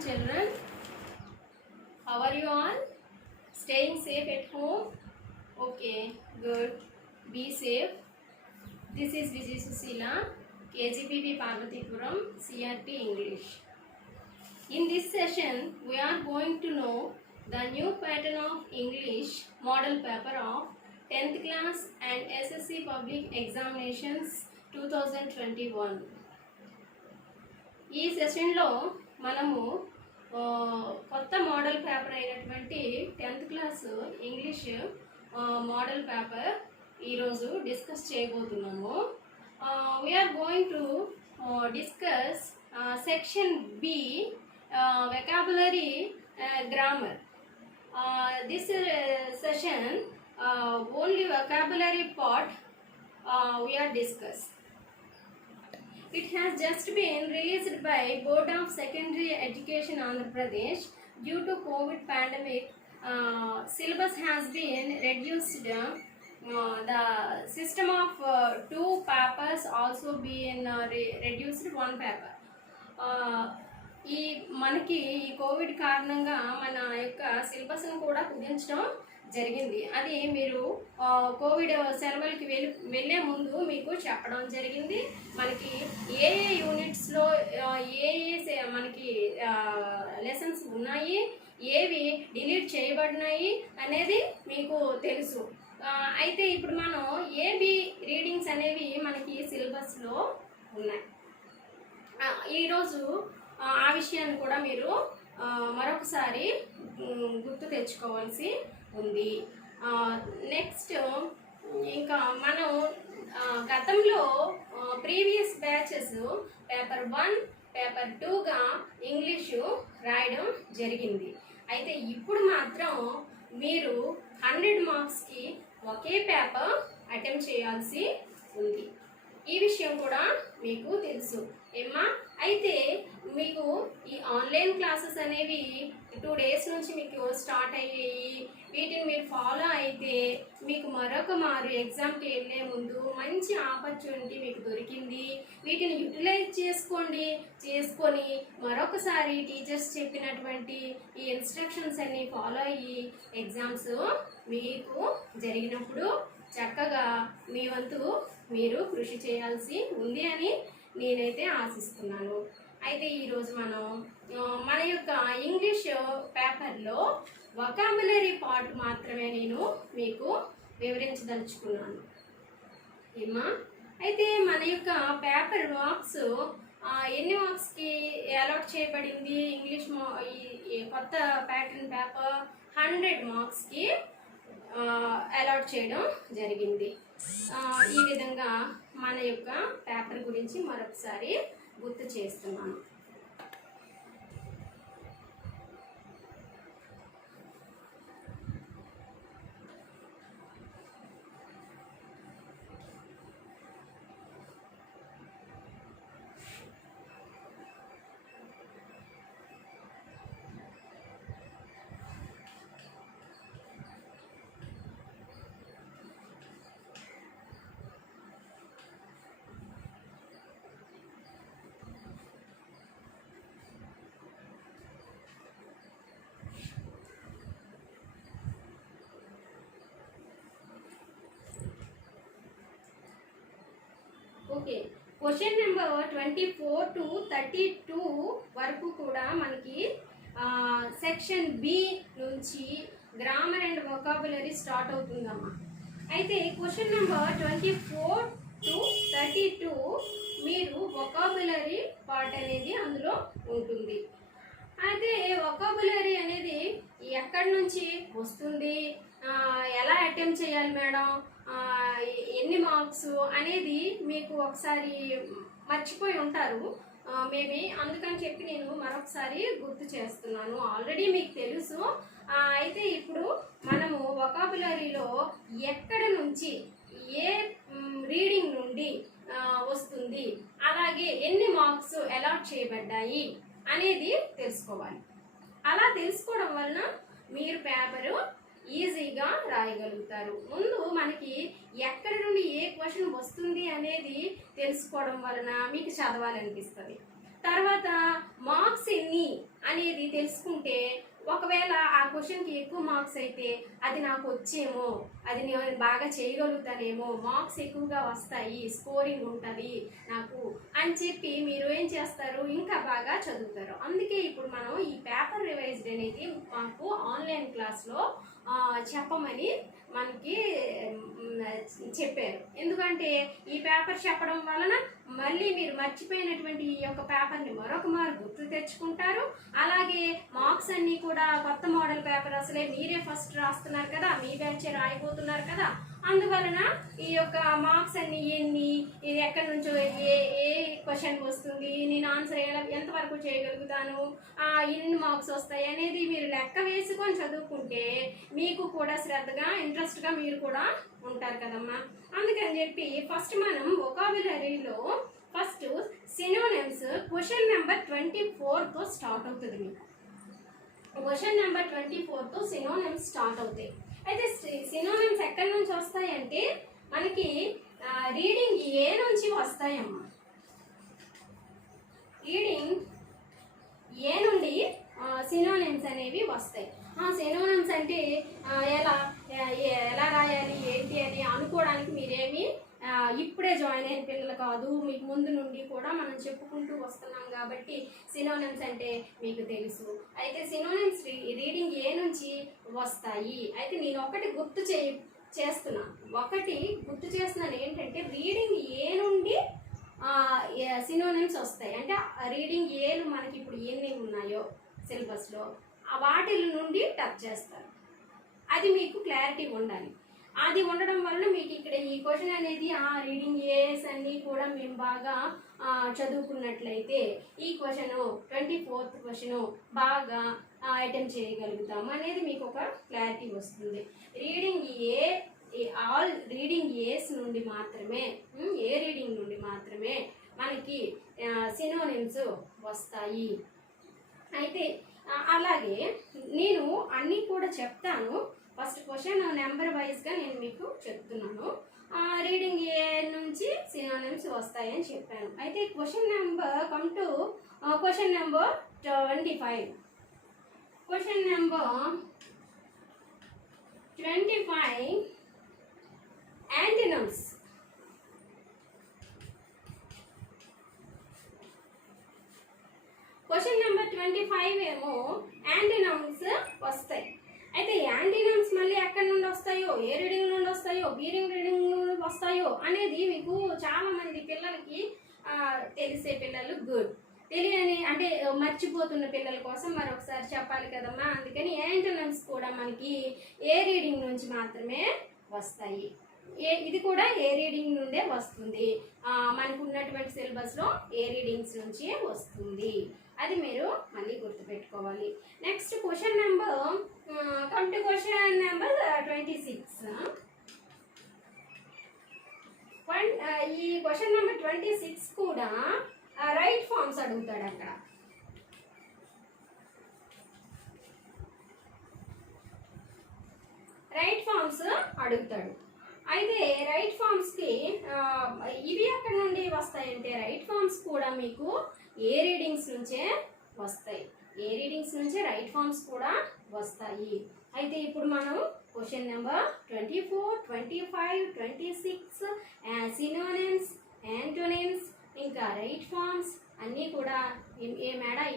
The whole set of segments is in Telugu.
morning, children. How are you all? Staying safe at home? Okay, good. Be safe. This is Vijay Susila, KGPP Parvatipuram, CRT English. In this session, we are going to know the new pattern of English model paper of 10th class and SSC Public Examinations 2021. ఈ సెషన్లో మనము కొత్త మోడల్ పేపర్ అయినటువంటి 10th class English model paper ఈరోజు డిస్కస్ చేయబోతున్నాము. We are going to discuss section B vocabulary grammar. This session only vocabulary part we are discuss. It has just been released by Board of Secondary Education Andhra Pradesh. Due to COVID pandemic, syllabus has been reduced. The system of 2 papers also been reduced 1 paper. ఈ మనకి ఈ కోవిడ్ కారణంగా మన యొక్క సిలబస్ను కూడా కుదించడం జరిగింది. అది మీరు కోవిడ్ సెలవులకి వెళ్ళే ముందు మీకు చెప్పడం జరిగింది. మనకి ఏ యూనిట్స్లో ఏ మనకి లెసన్స్ ఉన్నాయి, ఏవి డిలీట్ చేయబడినాయి అనేది మీకు తెలుసు. అయితే ఇప్పుడు మనం ఏబి రీడింగ్స్ అనేవి మనకి సిలబస్లో ఉన్నాయి. ఈరోజు ఆ విషయాన్ని కూడా మీరు మరొకసారి గుర్తు తెచ్చుకోవాల్సి ఉంది. నెక్స్ట్ ఇంకా మనం గతంలో ప్రీవియస్ బ్యాచెస్ పేపర్ 1, పేపర్ 2గా ఇంగ్లీషు రాయడం జరిగింది. అయితే ఇప్పుడు మాత్రం మీరు 100 మార్క్స్కి ఒకే పేపర్ అటెంప్ట్ చేయాల్సి ఉంది. ఈ విషయం కూడా మీకు తెలుసు ఏమ్మా. అయితే మీకు ఈ ఆన్లైన్ క్లాసెస్ అనేవి 2 డేస్ నుంచి మీకు స్టార్ట్ అయ్యాయి. వీటిని మీరు ఫాలో అయితే మీకు మరొక మారు ఎగ్జామ్కి వెళ్ళే ముందు మంచి ఆపర్చునిటీ మీకు దొరికింది. వీటిని యూటిలైజ్ చేసుకొని మరొకసారి టీచర్స్ చెప్పినటువంటి ఈ ఇన్స్ట్రక్షన్స్ అన్ని ఫాలో అయ్యి ఎగ్జామ్స్ మీకు జరిగినప్పుడు చక్కగా మీ వంతు మీరు కృషి చేయాల్సి ఉంది అని నేనైతే ఆశిస్తున్నాను. అయితే ఈరోజు మనం మన యొక్క ఇంగ్లీష్ పేపర్లో వొకాబులరీ పార్ట్ మాత్రమే నేను మీకు వివరించదలుచుకున్నాను ఏమా. అయితే మన యొక్క పేపర్ మార్క్స్ ఎన్ని మార్క్స్కి అలాట్ చేయబడింది? ఇంగ్లీష్ ఈ కొత్త ప్యాటర్న్ పేపర్ 100 మార్క్స్కి అలాట్ చేయడం జరిగింది. ఈ విధంగా మన యొక్క పేపర్ గురించి మరొకసారి గుర్తు చేస్తున్నాను. ఓకే, క్వశ్చన్ నెంబర్ 24 to 32 వరకు కూడా మనకి సెక్షన్ బి నుంచి గ్రామర్ అండ్ వొకాబులరీ స్టార్ట్ అవుతుందమ్మా. అయితే క్వశ్చన్ నెంబర్ 24 to 32 మీరు వొకాబులరీ పార్ట్ అనేది అందులో ఉంటుంది. అయితే వొకాబులరీ అనేది ఎక్కడి నుంచి వస్తుంది, ఎలా అటెంప్ట్ చేయాలి మేడం, ఎన్ని మార్క్స్ అనేది మీకు ఒకసారి మర్చిపోయి ఉంటారు మేబీ. అందుకని చెప్పి నేను మరొకసారి గుర్తు చేస్తున్నాను. ఆల్రెడీ మీకు తెలుసు. అయితే ఇప్పుడు మనము వొకాబులరీలో ఎక్కడ నుంచి ఏ రీడింగ్ నుండి వస్తుంది, అలాగే ఎన్ని మార్క్స్ అలాట్ చేయబడ్డాయి అనేది తెలుసుకోవాలి. అలా తెలుసుకోవడం వలన మీరు పేపరు ఈజీగా రాయగలుగుతారు. ముందు మనకి ఎక్కడి నుండి ఏ క్వశ్చన్ వస్తుంది అనేది తెలుసుకోవడం వలన మీకు చదవాలనిపిస్తుంది. తర్వాత మార్క్స్ ఎన్ని అని అనేది తెలుసుకుంటే ఒకవేళ ఆ క్వశ్చన్కి ఎక్కువ మార్క్స్ అయితే అది నాకు వచ్చేమో, అది నేను బాగా చేయగలుగుతానేమో, మార్క్స్ ఎక్కువగా వస్తాయి, స్కోరింగ్ ఉంటుంది నాకు అని చెప్పి మీరు ఏం చేస్తారు, ఇంకా బాగా చదువుతారు. అందుకే ఇప్పుడు మనం ఈ పేపర్ రివైజ్డ్ అనేది మాకు ఆన్లైన్ క్లాస్లో చెప్పమని మనకి చెప్పారు. ఎందుకంటే ఈ పేపర్ చెప్పడం వలన మళ్ళీ మీరు మర్చిపోయినటువంటి ఈ యొక్క పేపర్ని మరొక మారు గుర్తు తెచ్చుకుంటారు. అలాగే మార్క్స్ అన్నీ కూడా కొత్త మోడల్ పేపర్, అసలే మీరే ఫస్ట్ రాస్తున్నారు కదా, మీ బ్యాచే రాయిపోతున్నారు కదా, అందువలన ఈ యొక్క మార్క్స్ అన్ని ఎన్ని, ఇది ఎక్కడి నుంచో ఏ ఏ క్వశ్చన్ వస్తుంది, నేను ఆన్సర్ ఎంతవరకు చేయగలుగుతాను, ఎన్ని మార్క్స్ వస్తాయి అనేది మీరు లెక్క వేసుకొని చదువుకుంటే మీకు కూడా శ్రద్ధగా ఇంట్రెస్ట్గా మీరు కూడా ఉంటారు కదమ్మా. అందుకని చెప్పి ఫస్ట్ మనం వొకాబులరీలో ఫస్ట్ సినోనిమ్స్ క్వశ్చన్ నెంబర్ 24తో స్టార్ట్ అవుతుంది. మీకు క్వశ్చన్ నెంబర్ 24తో సినోనిమ్స్ స్టార్ట్ అవుతాయి. అయితే సినోనిమ్స్ ఎక్కడి నుంచి వస్తాయంటే మనకి రీడింగ్ ఏ నుంచి వస్తాయమ్మా. రీడింగ్ ఏ నుండి సినోనిమ్స్ అనేవి వస్తాయి. సినోనిమ్స్ అంటే ఎలా రాయాలి ఏంటి అని అనుకోవడానికి మీరేమి ఇప్పుడే జాయిన్ అయిన పిల్లలు కాదు, మీకు ముందు నుండి కూడా మనం చెప్పుకుంటూ వస్తున్నాం కాబట్టి సినోనిమ్స్ అంటే మీకు తెలుసు. అయితే సినోనిమ్స్ రీడింగ్ ఏ నుంచి వస్తాయి. అయితే నేను ఒకటి గుర్తు చేస్తున్నాను ఏంటంటే రీడింగ్ ఏ నుండి సినోనిమ్స్ వస్తాయి. అంటే రీడింగ్ ఏలు మనకి ఇప్పుడు ఎన్ని ఉన్నాయో సిలబస్లో వాటి నుండి టచ్ చేస్తారు. అది మీకు క్లారిటీ ఉండాలి. అది ఉండడం వల్ల మీకు ఇక్కడ ఈ క్వశ్చన్ అనేది రీడింగ్ ఏస్ అన్నీ కూడా మేము బాగా చదువుకున్నట్లయితే ఈ క్వశ్చన్ 24th క్వశ్చన్ బాగా అటెంప్ట్ చేయగలుగుతాము అనేది మీకు ఒక క్లారిటీ వస్తుంది. రీడింగ్ ఏస్ నుండి మాత్రమే, ఏ రీడింగ్ నుండి మాత్రమే మనకి సినోనిమ్స్ వస్తాయి. అయితే అలాగే నేను అన్నీ కూడా చెప్తాను. ఫస్ట్ క్వశ్చన్ నెంబర్ వైజ్గా నేను మీకు చెప్తున్నాను. రీడింగ్ ఏ నుంచి సినోనిమ్స్ వస్తాయని చెప్పాను. అయితే question number question number 25. Question number 25 antonyms. Question number 25 ఏమో యాంటినమ్స్ వస్తాయి. అయితే యాంటినమ్స్ మళ్ళీ ఎక్కడి నుండి వస్తాయో, ఏ రీడింగ్ నుండి వస్తాయో, బి రీడింగ్ నుండి వస్తాయో అనేది మీకు చాలా మంది పిల్లలకి తెలిసే పిల్లలు గుడ్, తెలియని అంటే మర్చిపోతున్న పిల్లల కోసం మరొకసారి చెప్పాలి కదమ్మా. అందుకని యాంటినమ్స్ కూడా మనకి ఏ రీడింగ్ నుంచి మాత్రమే వస్తాయి. ఇది కూడా ఏ రీడింగ్ నుండే వస్తుంది. మనకు ఉన్నటువంటి సిలబస్లో ఏ రీడింగ్స్ నుంచి వస్తుంది, అది మీరు మళ్ళీ గుర్తుపెట్టుకోవాలి. Next question number question number 26. ఈ క్వశ్చన్ నెంబర్ 26 కూడా రైట్ ఫార్మ్స్ అడుగుతాడు. అక్కడ రైట్ ఫార్మ్స్ అడుగుతాడు. అయితే రైట్ ఫార్మ్స్కి ఇవి ఎక్కడి నుండి వస్తాయంటే రైట్ ఫార్మ్స్ కూడా మీకు ఏ రీడింగ్స్ నుంచే వస్తాయి. ఏ రీడింగ్స్ నుంచే రైట్ ఫార్మ్స్ కూడా వస్తాయి. అయితే ఇప్పుడు మనం క్వశ్చన్ నెంబర్ 24, 25, 26 సినోనిమ్స్, యాంటోనిమ్స్, ఇంకా రైట్ ఫార్మ్స్ అన్నీ కూడా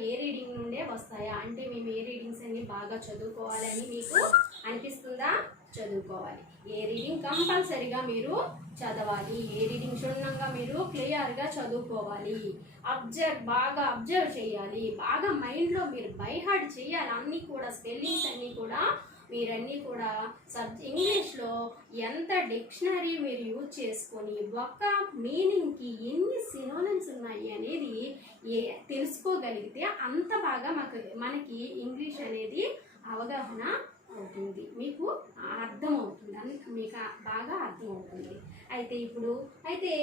ఏ రీడింగ్ నుండే వస్తాయా అంటే మేము ఏ రీడింగ్స్ అన్ని బాగా చదువుకోవాలని మీకు అనిపిస్తుందా? చదువుకోవాలి. ఏ రీడింగ్ కంపల్సరీగా మీరు చదవాలి. ఏ రీడింగ్ క్షుణ్ణంగా మీరు క్లియర్గా చదువుకోవాలి. బాగా అబ్జర్వ్ చేయాలి. బాగా మైండ్లో మీరు బై హార్ట్ చేయాలి. అన్నీ కూడా స్పెల్లింగ్స్ అన్నీ కూడా మీరన్నీ కూడా ఇంగ్లీష్లో ఎంత డిక్షనరీ మీరు యూజ్ చేసుకొని ఒక మీనింగ్కి ఎన్ని సినోనిమ్స్ ఉన్నాయి అనేది తెలుసుకోగలిగితే అంత బాగా మనకి ఇంగ్లీష్ అనేది అవగాహన అవుతుంది, మీకు అర్థమవుతుంది, మీకు బాగా అర్థమవుతుంది. అయితే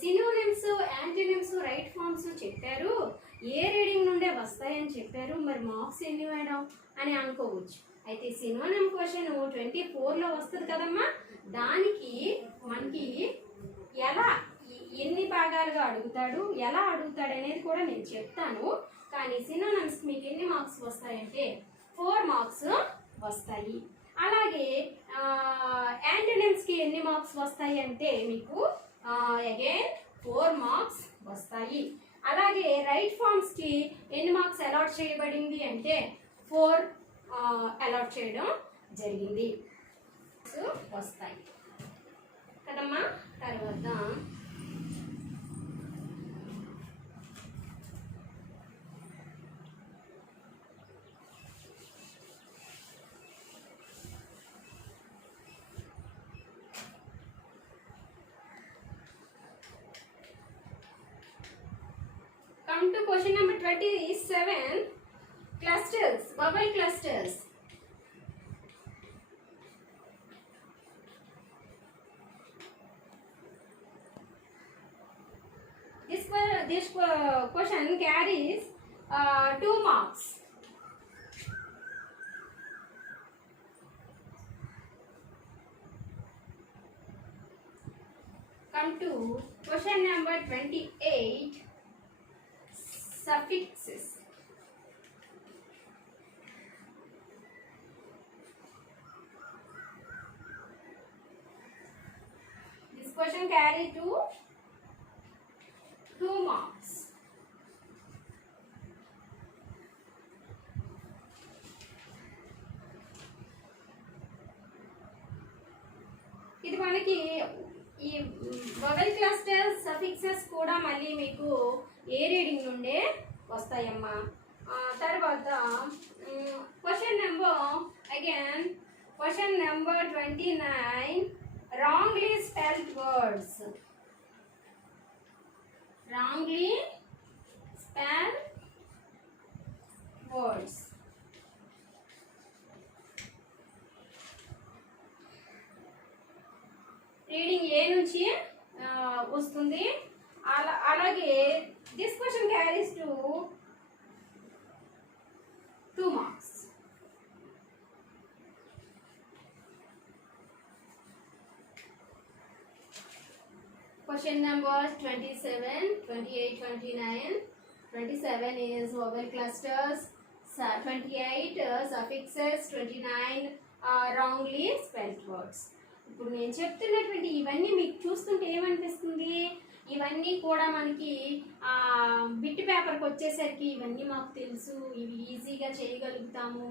సినోనిమ్స్, యాంటోనిమ్స్, రైట్ ఫార్మ్స్ చెప్పారు, ఏ రీడింగ్ నుండే వస్తాయని చెప్పారు, మరి మార్క్స్ ఎన్ని వేయడం అని అనుకోవచ్చు. అయితే సినోనిమ్ క్వశ్చన్ 24లో వస్తుంది కదమ్మా, దానికి మనకి ఎన్ని భాగాలుగా అడుగుతాడు, ఎలా అడుగుతాడు అనేది కూడా నేను చెప్తాను. కానీ సినోనిమ్స్ మీకు ఎన్ని మార్క్స్ వస్తాయి. అలాగే రైట్ ఫామ్స్కి ఎన్ని మార్క్స్ అలాట్ చేయబడింది అంటే 4 అలాట్ చేయడం జరిగింది. వస్తాయి కదమ్మా. తర్వాత come to question number 27. Clusters, vowel clusters. This question carries 2 marks. Come to question number 28. Suffixes. This question carries 2 marks. ఇది మనకి ఈ వవెల్ క్లస్టర్స్ సఫిక్సెస్ కూడా మళ్ళీ మీకు ఏ రీడింగ్ నుండే వస్తాయమ్మా. తర్వాత question number 29. Wrongly spelled words. Wrongly spelled words. Reading A నుంచి వస్తుంది. అలాగే this question carries 2 marks. Question numbers 27, 28, 29. 27 is vowel clusters. 28 suffixes. 29 wrongly spelled words. ఇప్పుడు నేను చెప్తున్నటువంటి ఇవన్నీ మీకు చూస్తుంటే ఏమనిపిస్తుంది, ఇవన్నీ కూడా మనకి బిట్ పేపర్కి వచ్చేసరికి ఇవన్నీ మాకు తెలుసు, ఇవి ఈజీగా చేయగలుగుతాము,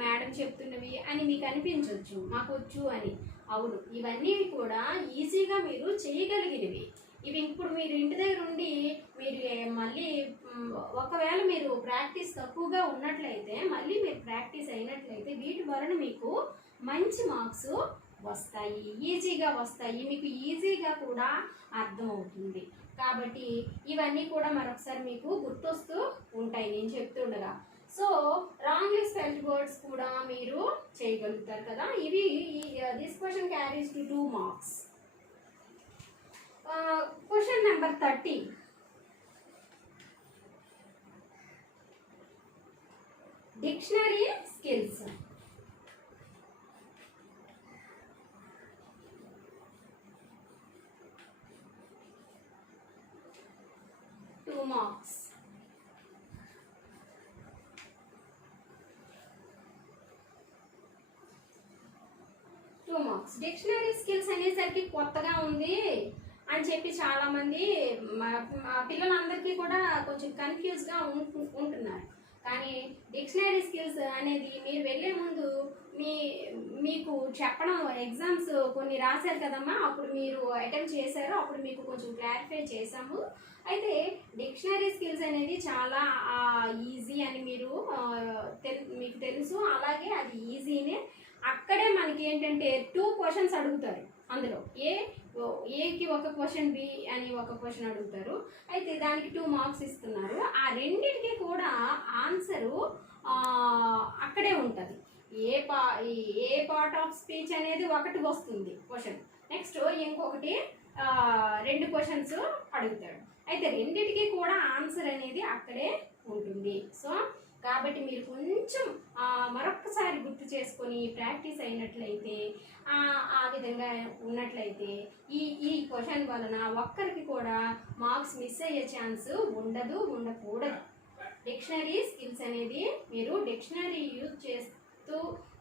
మేడం చెప్తున్నవి అని మీకు అనిపించవచ్చు, మాకు వచ్చు అని. అవును, ఇవన్నీ కూడా ఈజీగా మీరు చేయగలిగినవి. ఇవి ఇప్పుడు మీరు ఇంటి దగ్గర ఉండి మీరు మళ్ళీ ఒకవేళ మీరు ప్రాక్టీస్ తక్కువగా ఉన్నట్లయితే మళ్ళీ మీరు ప్రాక్టీస్ అయినట్లయితే వీటి వలన మీకు మంచి మార్క్స్ వస్తాయి, ఈజీగా వస్తాయి, మీకు ఈజీగా కూడా అర్థమవుతుంది. కాబట్టి ఇవన్నీ కూడా మరొకసారి మీకు గుర్తొస్తూ ఉంటాయి నేను చెప్తుండగా. సో రాంగ్లీ స్పెల్డ్ వర్డ్స్ కూడా మీరు చేయగలుగుతారు కదా. ఇవి this question carries 2 marks. Question number 30. Dictionary skills. Marks. Dictionary skills అనేసరికి కొత్తగా ఉంది అని చెప్పి చాలామంది పిల్లలందరికీ కూడా కొంచెం కన్ఫ్యూజ్గా ఉంటున్నారు. కానీ డిక్షనరీ స్కిల్స్ అనేది మీరు వెళ్ళే ముందు మీకు చెప్పడం, ఎగ్జామ్స్ కొన్ని రాశారు కదమ్మా, అప్పుడు మీరు అటెంప్ట్ చేశారు, అప్పుడు మీకు కొంచెం క్లారిఫై చేశాము. అయితే డిక్షనరీ స్కిల్స్ అనేది చాలా ఈజీ అని మీకు తెలుసు. అలాగే అది ఈజీనే. అక్కడే మనకి ఏంటంటే 2 క్వశ్చన్స్ అడుగుతారు. అందులో ఏకి ఒక క్వశ్చన్, బి అని ఒక క్వశ్చన్ అడుగుతారు. అయితే దానికి 2 మార్క్స్ ఇస్తున్నారు. ఆ రెండింటికి కూడా ఆన్సరు అక్కడే ఉంటుంది. ఏ పార్ట్ ఆఫ్ స్పీచ్ అనేది ఒకటి వస్తుంది క్వశ్చన్. నెక్స్ట్ ఇంకొకటి 2 క్వశ్చన్స్ అడుగుతాడు. అయితే రెండింటికి కూడా ఆన్సర్ అనేది అక్కడే ఉంటుంది. సో కాబట్టి మీరు కొంచెం మరొక్కసారి గుర్తు చేసుకొని ప్రాక్టీస్ అయినట్లయితే, ఆ విధంగా ఉన్నట్లయితే ఈ క్వశ్చన్ వలన ఒక్కరికి కూడా మార్క్స్ మిస్ అయ్యే ఛాన్స్ ఉండకూడదు. డిక్షనరీ స్కిల్స్ అనేది మీరు డిక్షనరీ యూజ్ చేస్తూ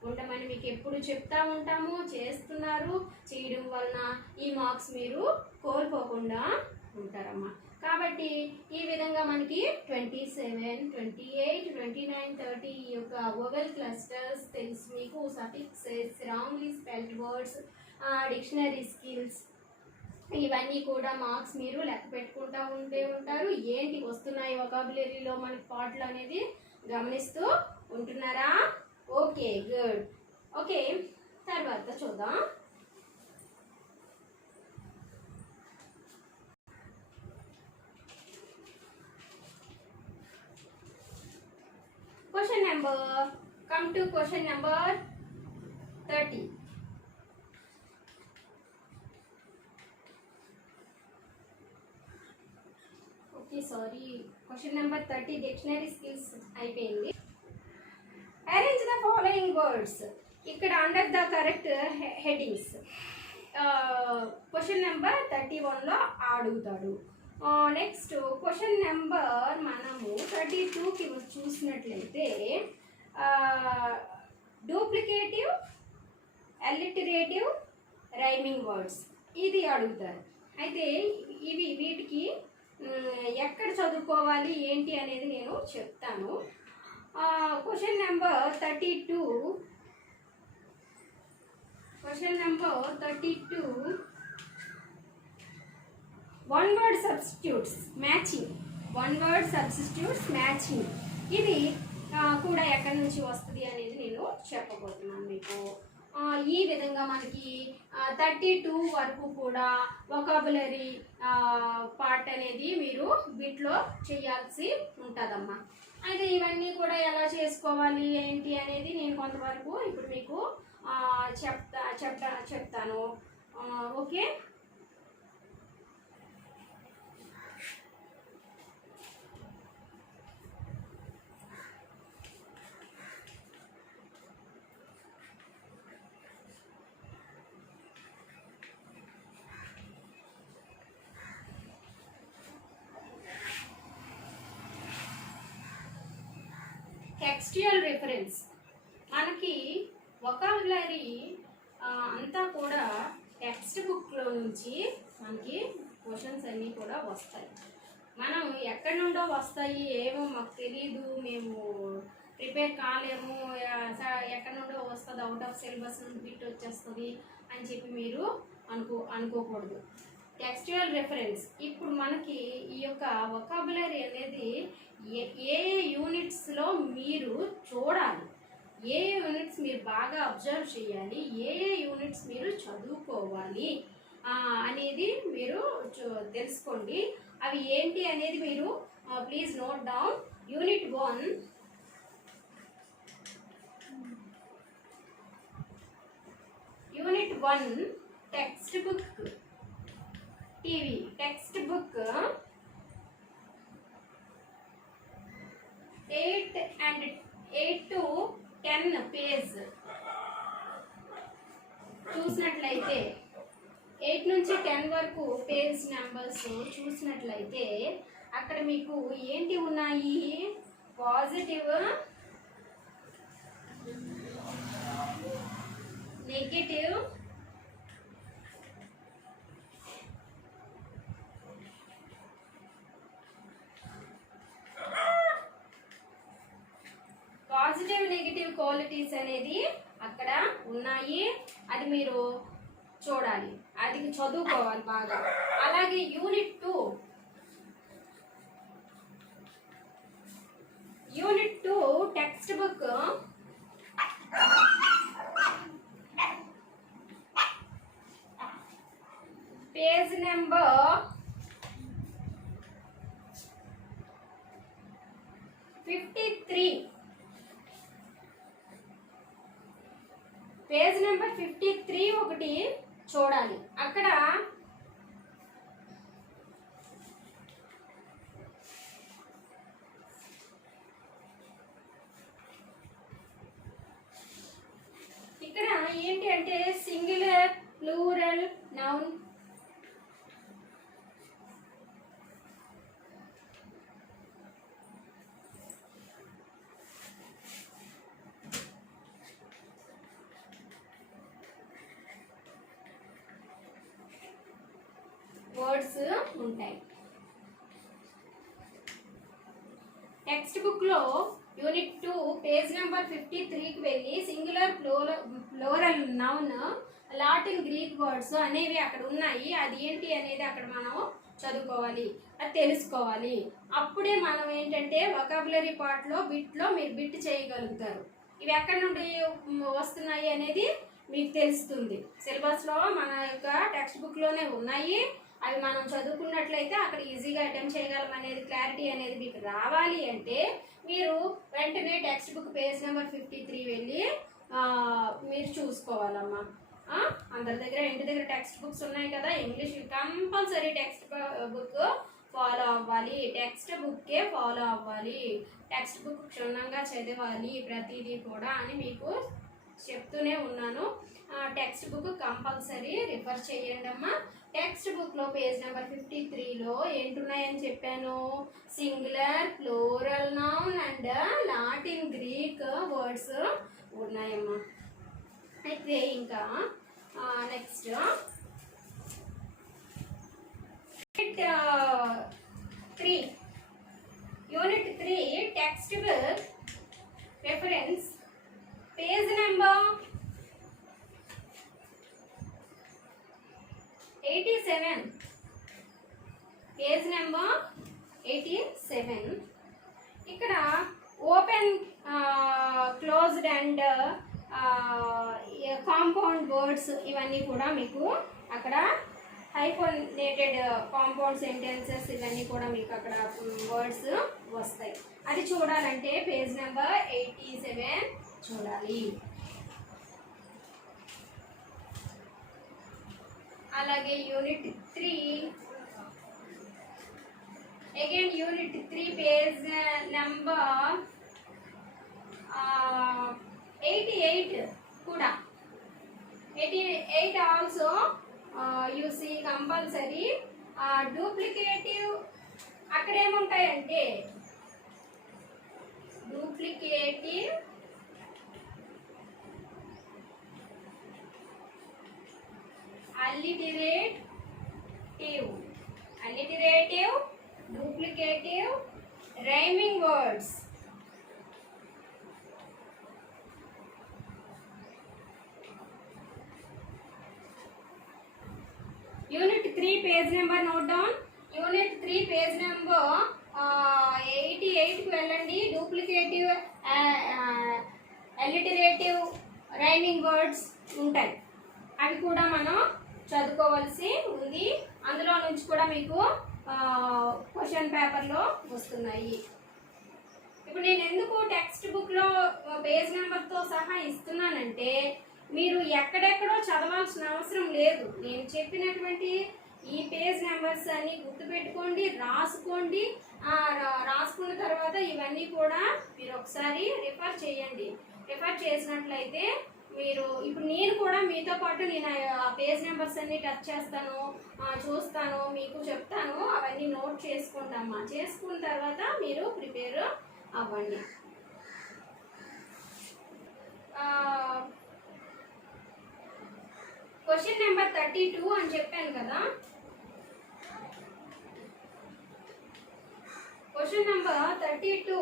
ఉండమని మీకు ఎప్పుడు చెప్తా ఉంటాము, చేస్తున్నారు. చేయడం వలన ఈ మార్క్స్ మీరు కోల్పోకుండా ఉంటారమ్మా. కాబట్టి ఈ విధంగా మనకి 27, 28, 29, 30 ఈ యొక్క వోవెల్ క్లస్టర్స్ తెలుసు మీకు, suffixes, wrongly spelled words, dictionary skills, ఇవన్నీ కూడా మార్క్స్ మీరు లెక్క పెట్టుకుంటూ ఉంటారు. ఏంటి వస్తున్నాయి వొకాబులరీలో మనకి పాటలు అనేది గమనిస్తూ ఉంటున్నారా? Okay, good. ఓకే, తర్వాత చూద్దాం. Question number, come to question number 30. Okay, sorry. Question number 30 dictionary skills అయిపోయింది. Arrange the following words. ఇక్కడ under the correct headings. Question number 31 లో అడుగుతాడు. నెక్స్ట్ క్వశ్చన్ నెంబర్ మనము 32కి చూసినట్లయితే డూప్లికేటివ్, అల్లిటరేటివ్, రైమింగ్ వర్డ్స్ ఇది అడుగుతారు. అయితే వీటికి ఎక్కడ చదువుకోవాలి ఏంటి అనేది నేను చెప్తాను. Question number 32 one word substitutes matching ఇది కూడా ఎక్కడి నుంచి వస్తుంది అనేది నేను చెప్పబోతున్నాను మీకు. ఈ విధంగా మనకి 32 వరకు కూడా వొకాబులరీ పార్ట్ అనేది మీరు వీటిలో చేయాల్సి ఉంటుందమ్మా. అయితే ఇవన్నీ కూడా ఎలా చేసుకోవాలి ఏంటి అనేది నేను కొంతవరకు ఇప్పుడు మీకు చెప్తాను. ఓకే, టెక్స్చువల్ రిఫరెన్స్ మనకి వొకాబులరీ అంతా కూడా టెక్స్ట్ బుక్లో నుంచి మనకి క్వశ్చన్స్ అన్నీ కూడా వస్తాయి. మనం ఎక్కడి నుండో వస్తాయి ఏమో మాకు తెలీదు, మేము ప్రిపేర్ కాలేము, ఎక్కడి నుండో వస్తుంది, అవుట్ ఆఫ్ సిలబస్ నుండి బిట్ వచ్చేస్తుంది అని చెప్పి మీరు అనుకోకూడదు. టెక్స్చువల్ రిఫరెన్స్ ఇప్పుడు మనకి ఈ యొక్క వొకాబులరీ అనేది ఏ యూనిట్స్లో మీరు చూడాలి, ఏ యూనిట్స్ మీరు బాగా అబ్జర్వ్ చేయాలి, ఏ యూనిట్స్ మీరు చదువుకోవాలి అనేది మీరు తెలుసుకోండి. అవి ఏంటి అనేది మీరు please note down. Unit 1 text book TV. Text book 8 to 10 page చూసినట్లయితే 8 నుంచి 10 వరకు పేజ్ నెంబర్స్ చూసినట్లయితే అక్కడ మీకు ఏంటి ఉన్నాయి? Positive, negative, positive negative qualities అనేది అక్కడ ఉన్నాయి. అది మీరు చూడాలి, అది చదువుకోవాలి బాగా. అలాగే unit 2 text book page number 53. Page number 53 ఒకటి చూడాలి. అక్కడ ఇక్కడ ఏంటి అంటే సింగులర్, ప్లూరల్, నౌన్, వర్డ్స్ ఉంటాయి. లో యూనిట్ 2 పేజ్ నెంబర్ 53కి వెళ్ళి singular plural noun Latin Greek words అనేవి అక్కడ ఉన్నాయి. అది ఏంటి అనేది అక్కడ మనం చదువుకోవాలి, అది తెలుసుకోవాలి. అప్పుడే మనం ఏంటంటే వొకాబులరీ పార్ట్లో బిట్లో మీరు బిట్ చేయగలుగుతారు. ఇవి ఎక్కడి నుండి వస్తున్నాయి అనేది మీకు తెలుస్తుంది. సిలబస్లో మన యొక్క టెక్స్ట్ బుక్లోనే ఉన్నాయి. అవి మనం చదువుకున్నట్లయితే అక్కడ ఈజీగా అటెంప్ట్ చేయగలం అనేది క్లారిటీ అనేది మీకు రావాలి అంటే మీరు వెంటనే టెక్స్ట్ బుక్ పేజ్ నెంబర్ 53 వెళ్ళి మీరు చూసుకోవాలమ్మా. అందరి దగ్గర ఇంటి దగ్గర టెక్స్ట్ బుక్స్ ఉన్నాయి కదా, English compulsory text book follow అవ్వాలి, టెక్స్ట్ బుక్కే ఫాలో అవ్వాలి, టెక్స్ట్ బుక్ క్షుణ్ణంగా చదవాలి ప్రతిదీ కూడా అని మీకు చెప్తూనే ఉన్నాను. టెక్స్ట్ బుక్ కంపల్సరీ రిఫర్ చేయండి అమ్మా. టెక్స్ట్ బుక్లో పేజ్ నెంబర్ 53లో ఏంటున్నాయని చెప్పాను? Singular plural noun and Latin Greek words ఉన్నాయమ్మా. అయితే ఇంకా next unit 3 text book reference page number 87, page number 87. ఇక్కడ open, closed and compound words ఇవన్నీ కూడా మీకు అక్కడ హైఫోనేటెడ్ కాంపౌండ్ సెంటెన్సెస్ ఇవన్నీ కూడా మీకు అక్కడ వర్డ్స్ వస్తాయి. అది చూడాలంటే పేజ్ నెంబర్ 87 చూడాలి. అలాగే unit 3 again unit 3 page number 88 కూడా 88 also you see compulsory duplicative. అక్కడ ఏముంటాయంటే duplicative, alliterative, duplicative, rhyming words. Unit 3 page number note down. Unit 3 page number 88కి వెళ్ళండి. డూప్లికేటివ్, alliterative, rhyming words ఉంటాయి. అవి కూడా మనం చదువుకోవాల్సి ఉంది. అందులో నుంచి కూడా మీకు క్వశ్చన్ పేపర్లో వస్తున్నాయి. ఇప్పుడు నేను ఎందుకు టెక్స్ట్ బుక్లో పేజ్ నెంబర్తో సహా ఇస్తున్నానంటే మీరు ఎక్కడెక్కడో చదవాల్సిన అవసరం లేదు. నేను చెప్పినటువంటి ఈ పేజ్ నెంబర్స్ అన్ని గుర్తుపెట్టుకోండి, రాసుకోండి. రాసుకున్న తర్వాత ఇవన్నీ కూడా మీరు ఒకసారి రిఫర్ చేయండి. రిఫర్ చేసినట్లయితే మీరు ఇప్పుడు నేను కూడా మీతో పాటు నేను ఆ పేజ్ నెంబర్స్ అన్ని టచ్ చేస్తాను, చూస్తాను, మీకు చెప్తాను. అవన్నీ నోట్ చేసుకోండి అమ్మా. చేసుకున్న తర్వాత మీరు ప్రిపేర్ అవ్వండి. క్వశ్చన్ నెంబర్ 32 అని చెప్పాను కదా. Question number 32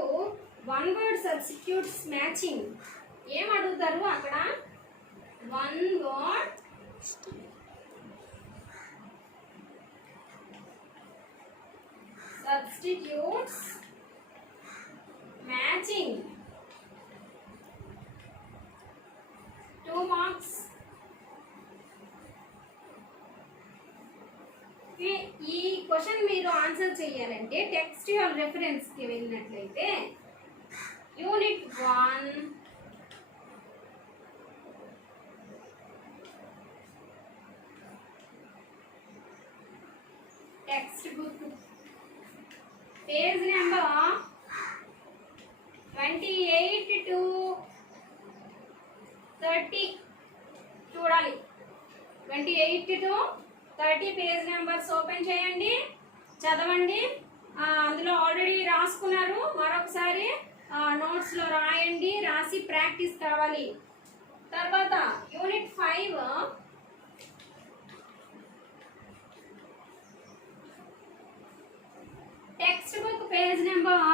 one word substitutes matching. ఏం అడుగుతారు అక్కడ? One word substitutes matching 2 marks. ఈ క్వశ్చన్ మీరు ఆన్సర్ చేయాలంటే టెక్స్చువల్ రెఫరెన్స్కి వెళ్ళినట్లయితే unit 1 text book page number 28 to 30 చూడాలి. 28 to 30 పేజ్ నెంబర్స్ ఓపెన్ చేయండి, చదవండి. అందులో ఆల్రెడీ రాసుకున్నారు, మరొకసారి నోట్స్లో రాయండి. రాసి ప్రాక్టీస్ కావాలి. తర్వాత unit 5 text book page number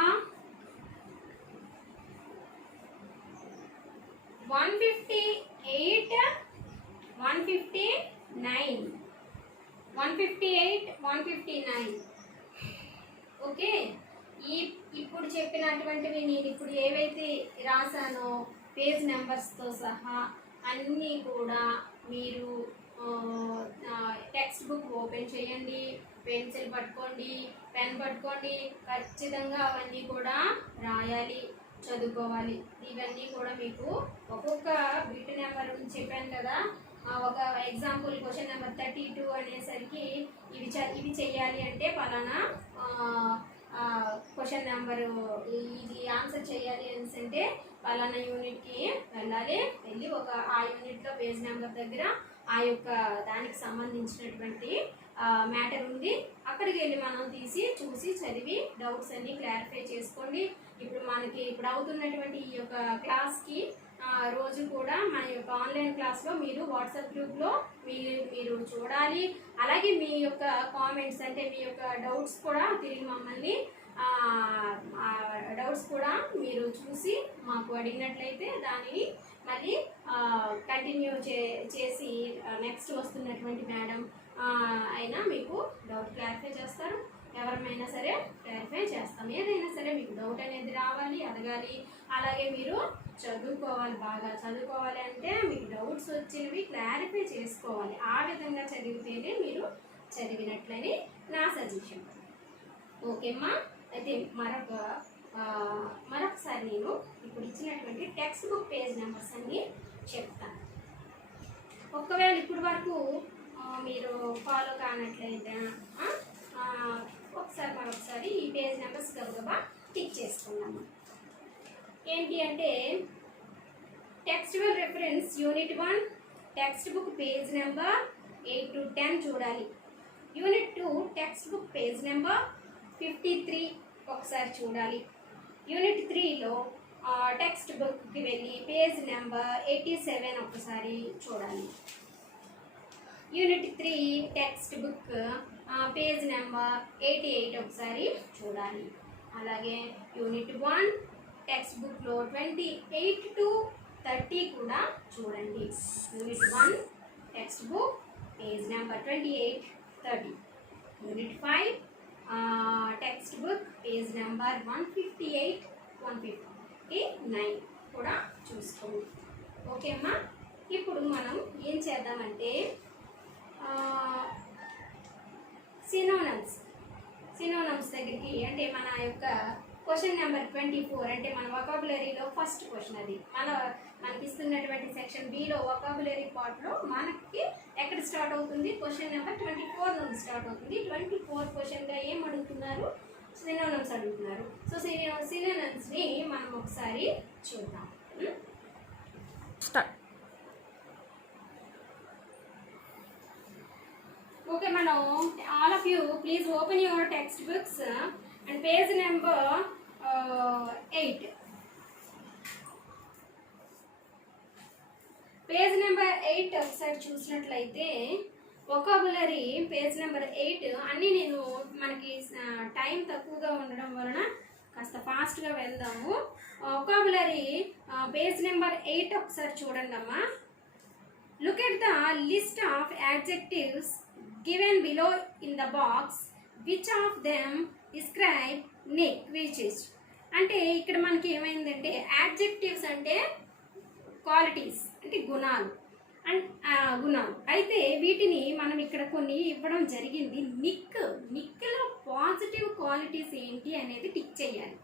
158 159 158 159. Okay, ఇప్పుడు చెప్పినటువంటివి నేను ఇప్పుడు ఏవైతే రాశానో పేజ్ నెంబర్స్తో సహా అన్నీ కూడా మీరు టెక్స్ట్ బుక్ ఓపెన్ చేయండి, పెన్సిల్ పట్టుకోండి, పెన్ పట్టుకోండి, ఖచ్చితంగా అవన్నీ కూడా రాయాలి, చదువుకోవాలి. ఇవన్నీ కూడా మీకు ఒక్కొక్క బిట్ నెంబర్ చెప్పాను కదా, ఒక ఎగ్జాంపుల్ క్వశ్చన్ నెంబర్ 32 అనేసరికి ఇవి చెయ్యాలి అంటే పలానా క్వశ్చన్ నెంబరు ఇది ఆన్సర్ చేయాలి అనేసి అంటే పలానా యూనిట్కి వెళ్ళాలి, వెళ్ళి ఆ యూనిట్లో పేజ్ నెంబర్ దగ్గర ఆ యొక్క దానికి సంబంధించినటువంటి మ్యాటర్ ఉంది, అక్కడికి వెళ్ళి మనం తీసి చూసి చదివి డౌట్స్ అన్నీ క్లారిఫై చేసుకోండి. ఇప్పుడు అవుతున్నటువంటి ఈ యొక్క క్లాస్కి రోజు కూడా మన యొక్క ఆన్లైన్ క్లాస్లో మీరు వాట్సాప్ గ్రూప్లో మీరు చూడాలి. అలాగే మీ యొక్క కామెంట్స్ అంటే మీ యొక్క డౌట్స్ కూడా తిరిగి మమ్మల్ని డౌట్స్ కూడా మీరు చూసి మాకు అడిగినట్లయితే దానిని మళ్ళీ కంటిన్యూ చేసి నెక్స్ట్ వస్తున్నటువంటి మేడం అయినా మీకు డౌట్ క్లారిఫై చేస్తారు, ఎవరమైనా సరే క్లారిఫై చేస్తాం. ఏదైనా సరే మీకు డౌట్ అనేది రావాలి, అడగాలి, అలాగే మీరు చదువుకోవాలి. బాగా చదువుకోవాలి అంటే మీకు డౌట్స్ వచ్చినవి క్లారిఫై చేసుకోవాలి. ఆ విధంగా చదివితేనే మీరు చదివినట్లని నా సజెషన్. ఓకేమ్మా, అయితే మరొకసారి నేను ఇప్పుడు ఇచ్చినటువంటి టెక్స్ట్ బుక్ పేజ్ నెంబర్స్ అన్నీ చెప్తాను. ఒకవేళ ఇప్పటి వరకు మీరు ఫాలో కానట్లయితే మరొకసారి ఈ పేజ్ నెంబర్స్ గబగబా టిక్ చేసుకున్నాము. ఏంటి అంటే textual reference unit 1 text book page number 8 to 10 చూడాలి. Unit 2 text book page number 53 ఒకసారి చూడాలి. యూనిట్ 3లో టెక్స్ట్ బుక్కి వెళ్ళి పేజ్ నెంబర్ 87 ఒకసారి చూడాలి. Unit 3 text book page number 88 ఒకసారి చూడాలి. అలాగే యూనిట్ 1 టెక్స్ట్ బుక్లో 28 to 30 కూడా చూడండి. Unit 1 text book page number 28, 30. Unit 5 text book page number 158, 159 కూడా చూసుకోండి. ఓకే అమ్మా, ఇప్పుడు మనం ఏం చేద్దామంటే సినోనమ్స్ దగ్గరికి, అంటే మన యొక్క క్వశ్చన్ నెంబర్ 24 అంటే మన వొకాబులరీలో ఫస్ట్ క్వశ్చన్. అది మనకి ఇస్తున్నటువంటి సెక్షన్ బిలో వొకాబులరీ పార్ట్లో మనకి ఎక్కడ స్టార్ట్ అవుతుంది, క్వశ్చన్ నెంబర్ 24 నుండి స్టార్ట్ అవుతుంది. 24 క్వశ్చన్గా ఏం అడుగుతున్నారు, సినోనమ్స్ అడుగుతున్నారు. సో సినోనమ్స్ని మనం ఒకసారి చూద్దాం. ఓకే, మనం all of you please open your text books and page number 8. Page number 8 ఒకసారి చూసినట్లయితే వొకాబులరీ పేజ్ నెంబర్ 8 అన్నీ నేను మనకి టైం తక్కువగా ఉండడం వలన కాస్త ఫాస్ట్గా వెళ్దాము. వొకాబులరీ పేజ్ నెంబర్ 8 ఒకసారి చూడండి అమ్మా. Look at the list of adjectives given below in the box. Which of them describe Nick? Which is అంటే ఇక్కడ మనకి ఏమైందంటే యాడ్జెక్టివ్స్ అంటే క్వాలిటీస్ అంటే గుణాలు అయితే వీటిని మనం ఇక్కడ కొన్ని ఇవ్వడం జరిగింది. నిక్లో పాజిటివ్ క్వాలిటీస్ ఏంటి అనేది టిక్ చేయాలి.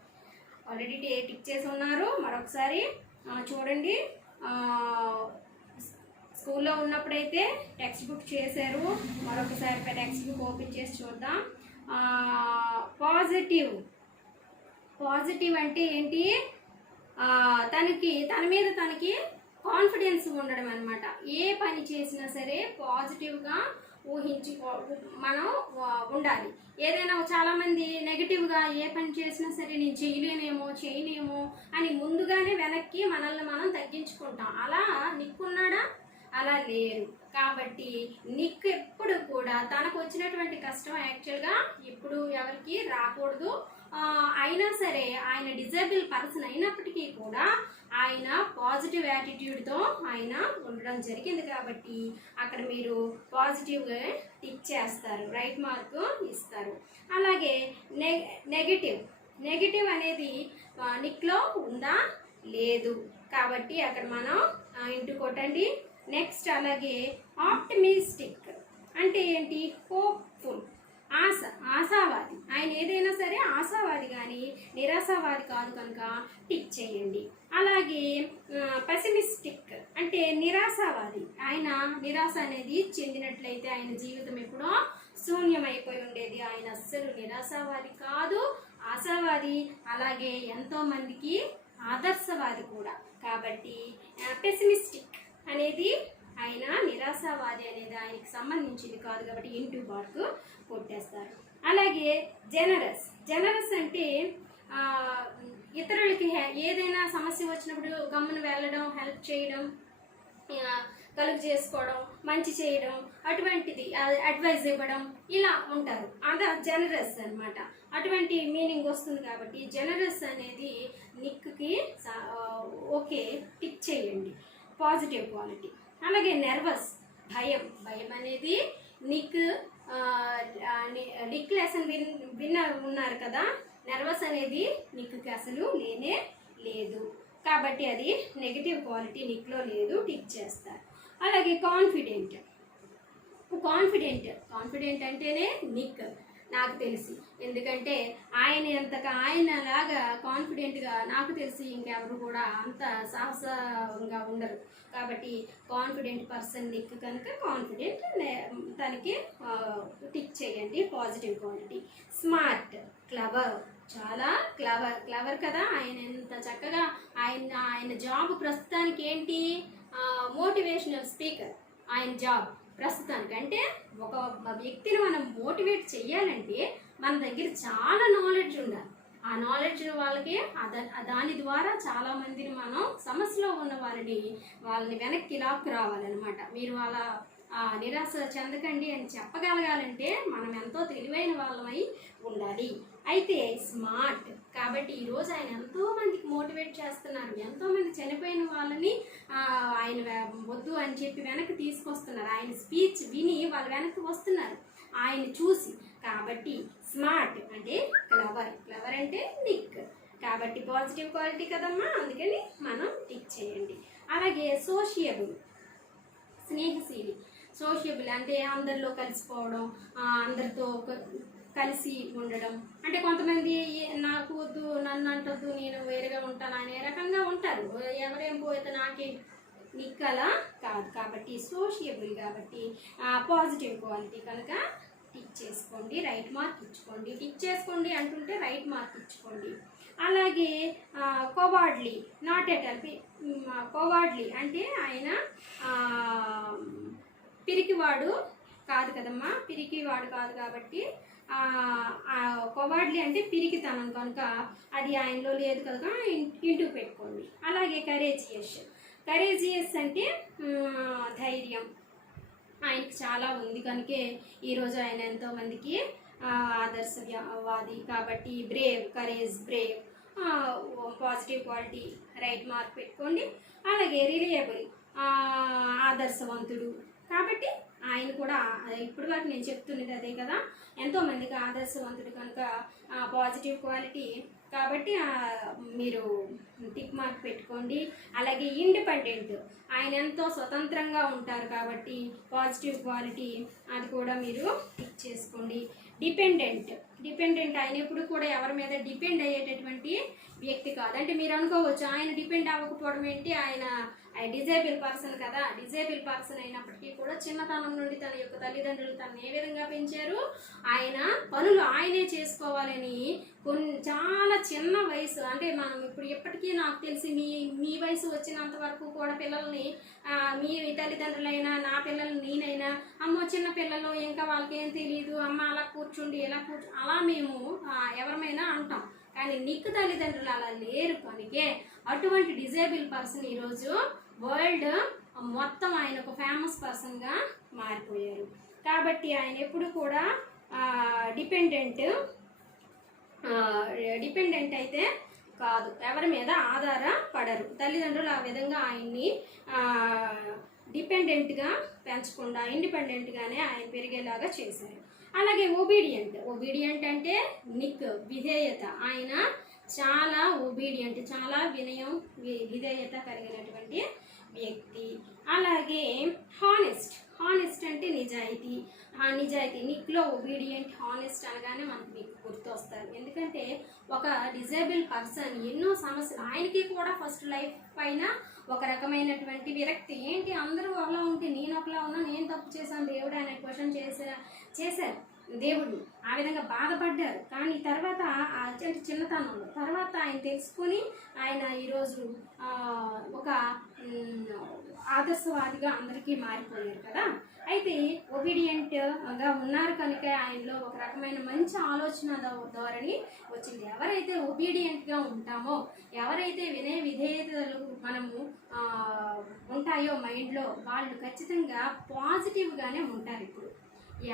ఆల్రెడీ టిక్ చేసి ఉన్నారు, మరొకసారి చూడండి. స్కూల్లో ఉన్నప్పుడైతే టెక్స్ట్ బుక్ చేశారు, మరొకసారి టెక్స్ట్ బుక్ ఓపెన్ చేసి చూద్దాం. పాజిటివ్ అంటే ఏంటి, తన మీద తనకి కాన్ఫిడెన్స్ ఉండడం అనమాట. ఏ పని చేసినా సరే పాజిటివ్గా మనం ఉండాలి. ఏదైనా చాలామంది నెగిటివ్గా ఏ పని చేసినా సరే నేను చేయలేనేమో అని ముందుగానే వెనక్కి మనల్ని మనం తగ్గించుకుంటాం. అలా నిక్కున్నాడా? అలా లేరు. కాబట్టి నిక్ ఎప్పుడు కూడా తనకు వచ్చినటువంటి కష్టం యాక్చువల్గా ఇప్పుడు ఎవరికి రాకూడదు. అయినా సరే ఆయన డిజేబుల్ పర్సన్ అయినప్పటికీ కూడా ఆయన పాజిటివ్ యాటిట్యూడ్తో ఆయన ఉండడం జరిగింది కాబట్టి అక్కడ మీరు పాజిటివ్గా టిక్ చేస్తారు, రైట్ మార్క్ ఇస్తారు. అలాగే నెగిటివ్ అనేది నిక్లో ఉందా లేదు కాబట్టి అక్కడ మనం ఇంటూ కొట్టండి. నెక్స్ట్ అలాగే ఆప్టిమిస్టిక్ అంటే ఏంటి? హోప్ఫుల్, ఆశావాది. ఆయన ఏదైనా సరే ఆశావాది కానీ నిరాశావాది కాదు కనుక టిక్ చేయండి. అలాగే పెసిమిస్టిక్ అంటే నిరాశావాది. ఆయన నిరాశ అనేది చెందినట్లయితే ఆయన జీవితం ఎప్పుడో శూన్యమైపోయి ఉండేది. ఆయన అస్సలు నిరాశావాది కాదు, ఆశావాది, అలాగే ఎంతోమందికి ఆదర్శవాది కూడా. కాబట్టి పెసిమిస్టిక్ అనేది ఆయన నిరాశావాది అనేది ఆయనకి సంబంధించింది కాదు కాబట్టి ఇంటూ మార్క్ కొట్టేస్తారు. అలాగే జనరస్ అంటే ఇతరులకి ఏదైనా సమస్య వచ్చినప్పుడు గమ్మున వెళ్ళడం, హెల్ప్ చేయడం, కలుగు చేసుకోవడం, మంచి చేయడం, అటువంటిది అడ్వైజ్ ఇవ్వడం, ఇలా ఉంటారు. అదే జనరస్ అన్నమాట. అటువంటి మీనింగ్ వస్తుంది కాబట్టి జనరస్ అనేది నిక్కి ఓకే టిక్ చేయండి, పాజిటివ్ క్వాలిటీ. అలాగే నర్వస్, భయం అనేది నిక్ లెసన్ విన్న ఉన్నారు కదా. నర్వస్ అనేది నిక్కి అసలు లేనే లేదు కాబట్టి అది నెగిటివ్ క్వాలిటీ, నిక్లో లేదు, టిక్ చేస్తారు. అలాగే కాన్ఫిడెంట్ అంటేనే నిక్ నాకు తెలిసి, ఎందుకంటే ఆయనలాగా కాన్ఫిడెంట్గా నాకు తెలిసి ఇంకెవరు కూడా అంత సాహసంగా ఉండరు కాబట్టి కాన్ఫిడెంట్ పర్సన్ నిక్ కనుక కాన్ఫిడెంట్ తనకి టిక్ చేయండి, పాజిటివ్ క్వాలిటీ. స్మార్ట్, క్లవర్, చాలా క్లవర్ కదా. ఆయన ఎంత చక్కగా ఆయన జాబ్ ప్రస్తుతానికి ఏంటి? మోటివేషనల్ స్పీకర్ ఆయన జాబ్ ప్రస్తుతానికి. అంటే ఒక వ్యక్తిని మనం మోటివేట్ చెయ్యాలంటే మన దగ్గర చాలా నాలెడ్జ్ ఉండాలి. ఆ నాలెడ్జ్ వాళ్ళకి దాని ద్వారా చాలా మందిని మనం సమస్యలో ఉన్న వాళ్ళని వెనక్కి లాక్కు రావాలన్నమాట. మీరు వాళ్ళ నిరాశ చెందకండి అని చెప్పగలగాలంటే మనం ఎంతో తెలివైన వాళ్ళమై ఉండాలి. అయితే స్మార్ట్ కాబట్టి ఈరోజు ఆయన ఎంతోమందికి మోటివేట్ చేస్తున్నారు. ఎంతోమంది చనిపోయిన వాళ్ళని ఆయన వద్దు అని చెప్పి వెనక్కి తీసుకొస్తున్నారు. ఆయన స్పీచ్ విని వాళ్ళు వెనక్కి వస్తున్నారు ఆయన చూసి. కాబట్టి స్మార్ట్ అంటే క్లవర్ అంటే నిక్ కాబట్టి పాజిటివ్ క్వాలిటీ కదమ్మా, అందుకని మనం టిక్ చేయండి. అలాగే సోషియబుల్, స్నేహశీలి. సోషియబుల్ అంటే అందరిలో కలిసిపోవడం, అందరితో కలిసి ఉండడం. అంటే కొంతమంది నాకు వద్దు, నన్ను అంటొద్దు, నేను వేరేగా ఉంటాను అనే రకంగా ఉంటారు. ఎవరేం పోతే నాకే నిక్కలా కాదు కాబట్టి సోషియబుల్ కాబట్టి పాజిటివ్ క్వాలిటీ కనుక టిక్ చేసుకోండి, రైట్ మార్క్ ఇచ్చుకోండి. టిక్ చేసుకోండి అంటుంటే రైట్ మార్క్ ఇచ్చుకోండి. అలాగే కోవార్డ్లీ, నాట్ ఎట్ ఆల్. కోవార్డ్లీ అంటే ఆయన పిరికివాడు కాదు కదమ్మా, పిరికివాడు కాదు కాబట్టి కోవార్డ్లీ అంటే పిరికితనం కనుక అది ఆయనలో లేదు కనుక ఇంటూ పెట్టుకోండి. అలాగే కరేజియస్ అంటే ధైర్యం ఆయనకి చాలా ఉంది కనుకే ఈరోజు ఆయన ఎంతోమందికి ఆదర్శవాది కాబట్టి Brave, Brave positive quality right mark పెట్టుకోండి. అలాగే రిలయబుల్, ఆదర్శవంతుడు కాబట్టి ఆయన కూడా ఇప్పుడు వరకు నేను చెప్తున్నది అదే కదా, ఎంతోమందికి ఆదర్శవంతుడు కనుక పాజిటివ్ క్వాలిటీ కాబట్టి మీరు టిక్ మార్క్ పెట్టుకోండి. అలాగే ఇండిపెండెంట్, ఆయన ఎంతో స్వతంత్రంగా ఉంటారు కాబట్టి పాజిటివ్ క్వాలిటీ అది కూడా మీరు టిక్ చేసుకోండి. డిపెండెంట్ ఆయన ఎప్పుడు కూడా ఎవరి మీద డిపెండ్ అయ్యేటటువంటి వ్యక్తి కాదు. అంటే మీరు అనుకోవచ్చు ఆయన డిపెండ్ అవ్వకపోవడం ఏంటి, ఆయన డిజేబుల్ పర్సన్ కదా. డిజేబుల్ పర్సన్ అయినప్పటికీ కూడా చిన్నతనం నుండి తన యొక్క తల్లిదండ్రులు తను ఏ విధంగా పెంచారు, ఆయన పనులు ఆయనే చేసుకోవాలని చాలా చిన్న వయసు. అంటే మనం ఇప్పుడు ఎప్పటికీ నాకు తెలిసి మీ వయసు వచ్చినంత వరకు కూడా పిల్లల్ని మీ తల్లిదండ్రులైనా నా పిల్లలు నేనైనా అమ్మో చిన్న పిల్లలు ఇంకా వాళ్ళకేం తెలియదు, అమ్మ అలా కూర్చుండి అలా మేము ఎవరమైనా అంటాం. కానీ నిక్ తల్లిదండ్రులు అలా లేరు కనుకే అటువంటి డిజేబుల్ పర్సన్ ఈరోజు వరల్డ్ మొత్తం ఆయన ఒక ఫేమస్ పర్సన్గా మారిపోయారు. కాబట్టి ఆయన ఎప్పుడు కూడా డిపెండెంట్ అయితే కాదు, ఎవరి మీద ఆధారపడరు. తల్లిదండ్రులు ఆ విధంగా ఆయన్ని డిపెండెంట్గా పెంచకుండా ఇండిపెండెంట్గానే ఆయన పెరిగేలాగా చేశారు. అలాగే ఒబీడియంట్ అంటే నిక్, విధేయత. ఆయన చాలా ఒబీడియంట్, చాలా వినయం విధేయత కలిగినటువంటి వ్యక్తి. అలాగే హానెస్ట్ అంటే నిజాయితీ. నిక్లో ఒబీడియంట్, హానెస్ట్ అనగానే మనకు మీకు గుర్తొస్తారు. ఎందుకంటే ఒక డిజేబుల్ పర్సన్ ఎన్నో సమస్యలు, ఆయనకి కూడా ఫస్ట్ లైఫ్ పైన ఒక రకమైనటువంటి విరక్తి, ఏంటి అందరూ అలా ఉంటే నేను ఒకలా ఉన్నా, నేను తప్పు చేశాను దేవుడు అనే క్వశ్చన్ చేశారు దేవుడిని. ఆ విధంగా బాధపడ్డారు. కానీ తర్వాత చిన్నతనంలో తర్వాత ఆయన తెలుసుకొని ఆయన ఈరోజు ఒక ఆదర్శవాదిగా అందరికీ మారిపోయారు కదా. అయితే ఒబీడియంట్గా ఉన్నారు కనుక ఆయనలో ఒక రకమైన మంచి ఆలోచన ధోరణి వచ్చింది. ఎవరైతే ఒబీడియంట్గా ఉంటామో, ఎవరైతే వినయ విధేయతలు మనము ఉంటాయో మైండ్లో, వాళ్ళు ఖచ్చితంగా పాజిటివ్గానే ఉంటారు. ఇప్పుడు